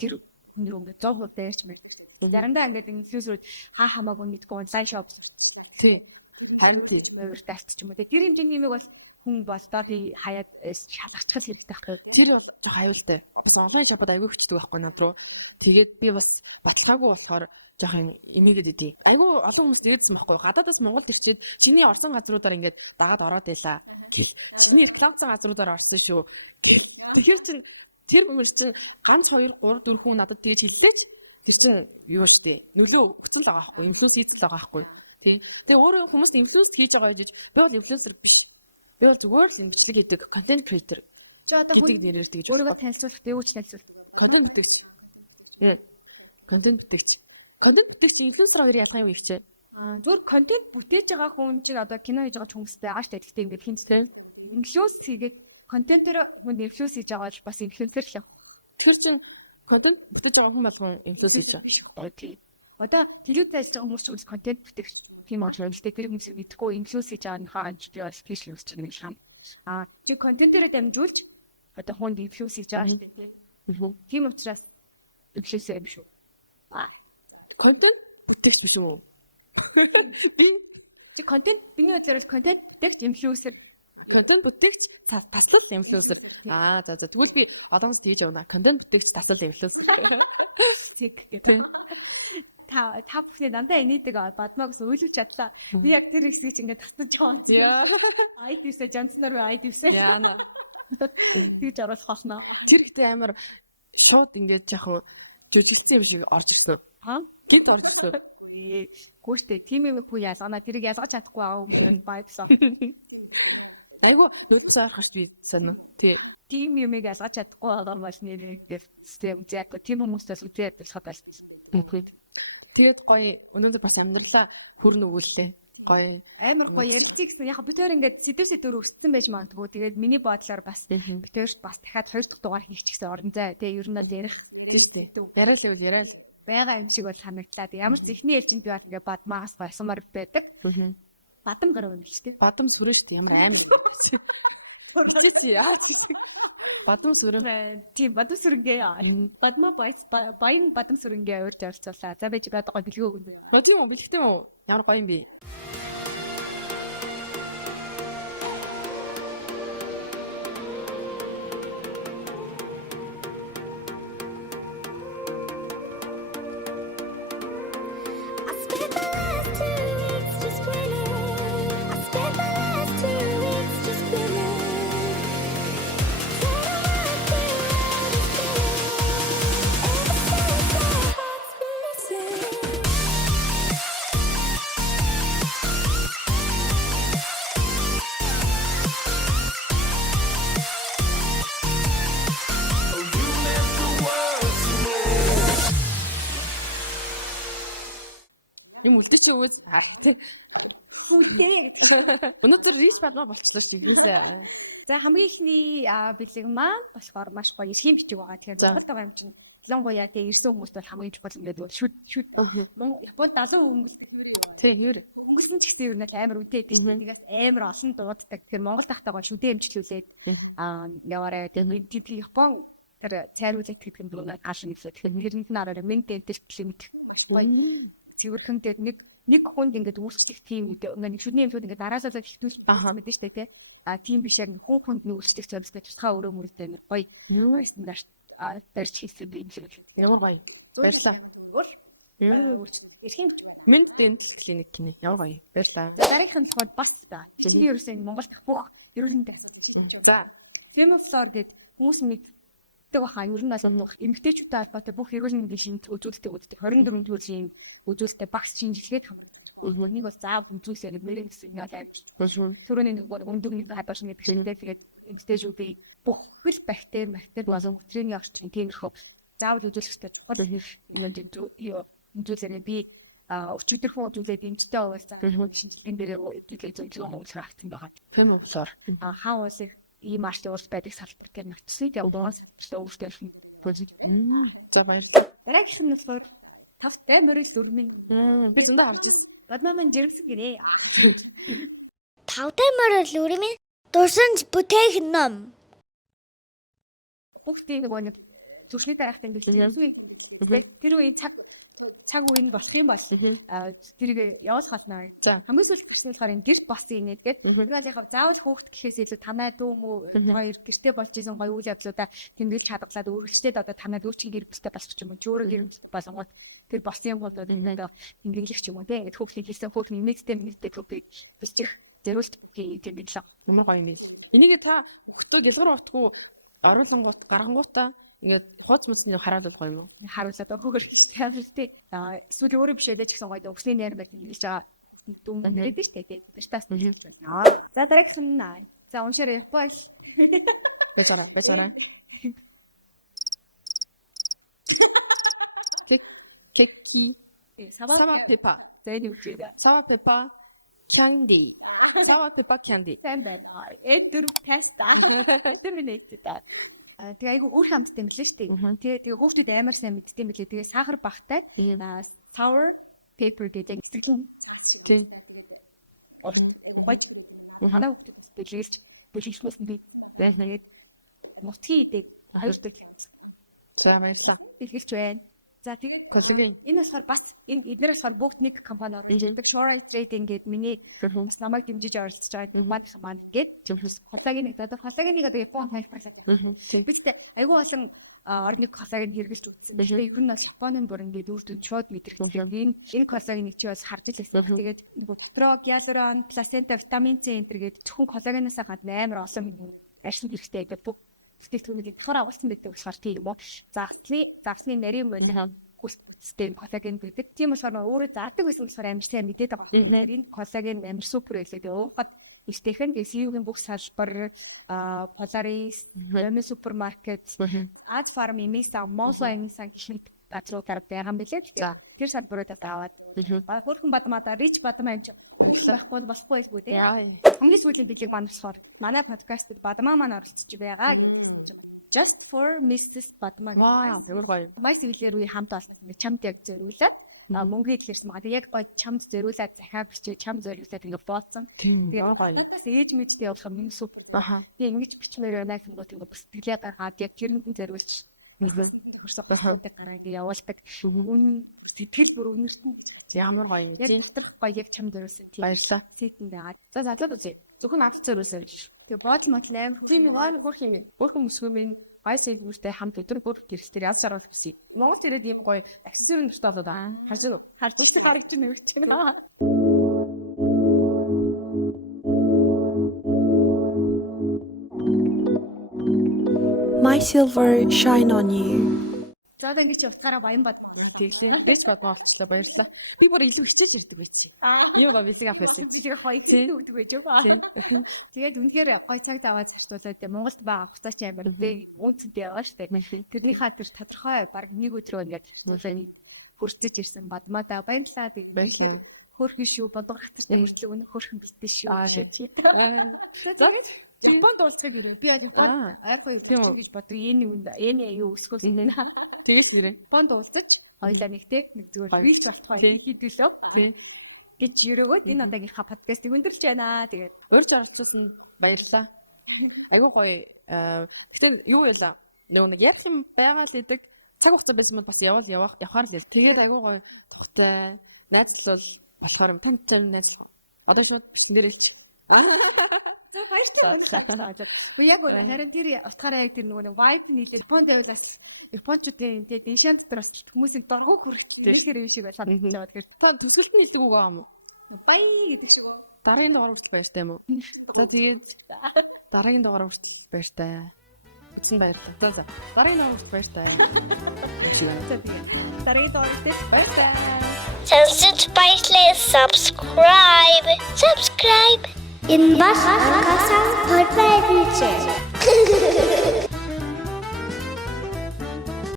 тэр нэг 100% дээрч мэддэг шүү дээ. Ярандаа ингээд инфлюенсер хамаагүй мэдгүй онлайн шоп тий тань тий өөртөө ч юм уу тэр хэмжээний юмэг бол хүн болдоо тий хаяад шалгачихсан хэрэгтэй байхгүй. Тэр бол жоох аюултай. Бас онлайн шопод аягүй хүчтэй байхгүй над руу. Тэгээд би бас баталгаагүй болохоор жоох имэйгээд идэв. Аягүй олон хүмүүс дээдсэн байхгүй. Гадаадаас Монголд ирчээд чиний орсон газруудаар ингээд дагаад ороод байлаа. Чиний рекламтай газруудаар орсон шүү. Тэгэхээр чин тэр хүмүүс чинь ганц 2 3 4 хүн надад тэгж хэллээч. Тэр чинь юу штэ нөлөө өгсөн л байгаа байхгүй. Инфлюенс хийсэн л байгаа байхгүй. Тий. Тэгээ өөрөө хүмүүс инфлюенс хийж байгаа гэж би бол инфлюенсер биш. Би бол зүгээр л имжлэг хийдэг контент креатор. Чи одоо бүгд нэрээр тэгж өөрийгөө танилцуулах дэвүүч танилцуулах. Контент бүтээгч. Тий. Контент бүтээгч. Контент бүтээгч инфлюенсер хоёр ялгаа юу ихчээ? Зүгээр контент бүтээж байгаа хүн чинь одоо кино хийж байгаа хүмүүстэй ааштай гэхдээ ингээд хинцтэй. Инфлюенс хийгээд контентээр хүн инфлюенс хийж байгаа бол бас инфлюенсер л юм. Тэгэхээр чин контент бүтээж байгаа хүн болгон инфлюенс хийж байгаа. Тий. Одоо телевизээр ажиллаж байгаа хүмүүс ч контент бүтээгч тийм ойлголттой тэр хүмүүс мэдхгүй инфлюенс хийж байгаа нөхөө анчтай спешиал үсч нэг шам. Чи контентээр дамжуулж одоо хүнд инфлюенс хийж байгаа шүү дээ. Тийм учраас инфлюенсер юм шүү. Контент бүтээгч биш үү? Би чи контент биний үзэл контент бүтээгч инфлюенсер контент бүтээгч таслал инфлюенсер. За тэгвэл би одоос хийж явна. Контент бүтээгч таслал инфлюенсер. Тэг гэдэг. Та бүхэн дандаа энийдэг бадмагс үйлүүлж чадлаа. Би яг тэр хэсгийг ингээд татсан жоон. Яа. IT-сээ жанцнаар IT-сээ. Яана. Тэгж оруулах болно. Тэр ихтэй амар шууд ингээд яг жүжигчсэн юм шиг орж ирсэн. Гэт орж ирсэн. Гүүштэй тийм юм бүү яасана тэрийг ялгаж чадахгүй аа юм байдсан. Айгу нүцээр хаш би санаа. Тийм юмыг ялгаж чадахгүй байгаа маш нэрээр систем яг тийм хүмүүсээс үгүй болох байсан. Тэгээд гоё өнөөдөр бас амьдралаа хүрн өгүүллээ. Гоё амар гоё ярилцъя гэсэн. Яг бид өөр ингээд сэдвэр өссөн байж магадгүй. Тэгээд миний бодлоор бас битэрш бас дахиад 2 дахь дугаар хийчихсэн орон зай. Тэгээд ер нь ярих яриа л байгаа юм шиг бол санагдлаа. Ямар ч ихний ярьж би бол ингээд бадмаас байсамар байдаг. Бадам гарав юм шүү дээ. Бадам сүрэн шүү дээ. Ямар аймаг. Бадам сүрэн. Тийм бадам сүрэнгээ бадма баян бадам сүрэнгээ урьж явуулцаалаа. За байж байгаа гоё бэлгөө өгнө. Тийм үү бэлгтэй үү? Ямар гоё юм бэ? Юм үлдээ чи үз харахтай. Өнөөдөр риш бадмаа болчихлоо шиг юусаа. За хамгийн ихний бэлэг маань болохоор маш гоё эсхийн бичиг байгаа. Тэгэхээр зөвхөн байгаа юм чинь. Лонгоя тэгээ ирсэн хүмүүст бол хамгийн их бол ингээд шүд. Япон 70 хүмүүс тийм нэр хүмүүсийн ч ихтэй юу нэг амар үдээ тийм нэгээс амар олон дууддаг. Тэгэхээр Монгол тахтайгаа шүдээ эмчлүүлээд яваарай. Тэгээ Япон тэр цайр үзэгт гэдэг юм бол хааш нэгсээ. Тэгэхээр нэрнийх нь араараа ментэнтэй лимит маш гоё. Цэвэрхэнтэй нэг хүнд ингээд үүсчих тийм ингээд нэг шүдний юмшууд ингээд дараасаа ихтүүлж байгаа мэдэн штэ тий. Тийм биш яг хүн хүнд нь үүсчих зүйлстэй тусгай өрөө мөрөдтэй гоё. Юу юм даарч хийсэн би юм шиг. Яа гоё. Баярлалаа. Эрхийн гэж байна. Минь дэнтэл клиник гинэ. Яа гоё. Баярлалаа. Дараагийн нь болохоор бас та. Би ерөөсөө Монголд бүх ерөнхийдөө асууж байна. За. Фэмилсоо гэд хүмүүс мэддэг баха ер нь бас эмгтээчүүдтэй холбоотой бүх ерөнхий шинж үзүүлэлттэй үүдтэй 24 төрлийн үзүүлэлттэй багс шинжилгээд нэг бас заав үзүүлсээр мэрэг гэсэн юм аа. Төрөний нэг өндөр нэг хадаш нэг шинжилгээ тэгээд эмгтээчүүд би бүх л бактери болон өтрийн орчин тиймэрхүү заавал үзүүлэхтэй чухал юу зүйлээ би өчигдөрхөн зүйлээ дэмжтэй угаасаа шинжилгээний дээр зүйлээ зөвхөн хаагтсан байгаа. Тэр үгээр хаан улсыг ийм арчны улс байдаг салбар дээр нэгтсэн. Тэгээ уус өөртөө project. За баярлалаа. Direction for tough memories дүрмийн би зөндөө харж байна. Гаднаа жиргс гэрээ. Тавтай морил үрмийн дурсанж бүтээх ном. Бүгдийг нэг зүрхний тарихтан билээ. Тэр үеийн цаг үеийн болох юм бол тэрийг явуулах болно. За хамгийн сүүлд гэрчний болохоор энэ гэрт болсон юм гээд яг заавал хөөхт гэхээс илүү танай дүү мүү хоёр гэртээ болж исэн гоё үйл явдлуудаа тэмдэглэж хадгалаад өөрчлөлтөд одоо танай дүү чинь гэр бүстэй болчих юм уу чөөрө гэр бүстэй болсонгод тэр болсон юм бол энэ тэмдэглэх юм уу те хөөхний хэлсэн хөөхний нэгтэй хөөхийг биччих зэрүүлт тэмдэглэх юм гоё юм. Энийг та өгтөө ялгар утгүй оруулангууд гаргангуудаа ингээд хооц мөсний хараад болох юм уу? Харуулсаа хөөгөр хэлтэй. Эсвэл өөрөө биш edhe ч гэсэн гоё өгсний нэр байх гэж байгаа. Дүн нэр биш тэгээд бистаас нь хэлж байна. За direction 9. За уншаарай. Бол. Бесара. Кеки. Сава пепа. Зэний үгүй. Сава пепа. Candy. Сава пепа candy. Тэмбэн. Эдгээр тест terminated. Тэгээ айгу өөр хамттай юм лээ шүү дээ. Тэгээ хүүхдүүд амар сайн мэддэг юм лээ. Тэгээ сахар багтай. Sour paper гэдэг юм. Тэгээ. Ханаа хүүхдүүд бэлгээс би байснаа мутгий идэг хоёрдаг. За баярлалаа. Бэлгэлж байна. За тэгээд коллегийн энэ болохоор бац эдгээр болохоор бүгд нэг компани байдаг. Shore Trading гэдэг миний хүмүүс намайг дэмжиж оролцож байгаа мад маань гээд зөвхөс хулаагийн нэг одоо хулаагийн нэг одоо Япон 5%. Бидтэй айгүй олон орны хулаагийг хэрэгжиж үзсэн. Тэгэхээр ер нь бол Японы бүр ингээд өөртөө шууд мэдэрх юм. Энэ хулаагийн нэг чи бас харж ирсэн. Тэгээд дотроо гиалурон, плацента, витамин С энэ гэдэг зөвхөн хулаагнаас гадна амар олон ашиг хэрэгтэй гэдэг бүх сэтгэлдээ фора авсан байдаг болохоор тийм үү. Загсны нарийн байна. Хүстэй коллаген гэдэг. Тийм болохоор өөрөө заадаг байсан болохоор амжилттай мэдээд байгаа. Энэ коллаген амар супер байлээ. Уухад стехэн СУ-гийн бүх салбар Polaris, Rome супермаркет, Ad Farm, Misa, Moslin санхинт бацлуудаар байгаа юм билээ. За тэр салбаруудад аваад хөрхөн бадмаада рич бадмаа болохгүй болохгүй шүү дээ. Хамгийн сүүлийн бичлэг банцсаар манай подкастт бадмаа маань оролцож байгаа. Just for Mrs. Badman. Вау, тэр гоё. Маш сэвлэр үе хамт бас чамд яг зөвлөлээд мөнгөийг хэлсэн байгаа. Яг гоё чамд зөвлөлээд захиа бичиж чамд зөвлөлээд ингэ бооцсон. Тэгээ гоё. Ээж мэдтэй явах юм супер. Аха. Тэгээ ингэж бичмээр байна гэсэн үг бас сэтгэлээ гаргаад яг тэр хүн зөвлөж хурцаг байхад гараагийн явуулдаг. Сэтгэл бүр үнэрсэн. Ямар гоё. Яг сэтгэх гоё яг чамд зөвлөсөн. Баярлалаа. Сэтэн байгаа. За задлаад үзье. Зөвхөн акц зөвлөсөн. Тэгээ бодлмотлаа. Тийм нэг хөрхөн өсгөөмийн гайсыг үүстэй хамт өдөр бүр гэрстэр яз шаруулах гэсэн. Монгол тэгээд ийм гоё аксесуарын нэртэй болоод аа. Харж гарч нэрч байна. My silver shine on you. За ингэж утгаараа баян бад. Тэглээ. Бэс бад болчихлоо баярлалаа. Би бүр илүү хичээж ирдэг байцээ. Юу ба бисиг авчихсан. Тэр хоёр зүйл өгдөг байж байгаа. Тэгээд үнэхээр гоё цагт аваад зарцуулаад Монголд байгаа хустаач амар бэ үүсдээ байгаа шүү дээ. Тэрний хатар тодорхой баг нэг өдрөө ингэж хүрчиж ирсэн бадмаада баярлалаа би баярлалаа. Хөрхөн шүү бодгохтар хэрэглэг өнө хөрхөн бистэ шүү. За гэж Японд уулзах гэрээ. Би яг гэж боддог. Энэ юу өсгөл энэ. Тэгээс гэрээ. Японд уулзаж хоёлаа нэгтэй нэг зүгээр бийч болтгоо хийдүүлээ. Гэж юрөгөөд энэ удаагийнхаа подкастыг өндөрлж байна. Тэгээд урьж орцсон баярлалаа. Айгуу гоё. Гэтэ юу ялаа. Нэг япсан байгаа л идэг. Цаг хугацаа байсан бол бас явахаар л. Тэгээд айгуу гоё. Тухтай найзлал болохоор тантай найзлал. Одоо шууд бичэн дээр илч. За хайртай. Би яг харин тэр утгаараа яг тэр нөгөө vibe нийлээд Японд явуулаас Япончуудын тэгээд дишэн дотроос хүмүүсийг доргоо хүрэлцэхээр юм шиг байна. Тэгэхээр та төсөлт нь хэлдэг үгүй юм уу? Бай гэдэг шиг үү? Дараагийн дугаар хүртэл баяртай юм уу? За тэгээд дараагийн дугаар хүртэл баяртай. Үгүй баяртай. За дараагийн дугаар хүртэл баяртай. Дараагийн дугаар хүртэл баяртай. Subscribe. Энэ бас хасаа подбайд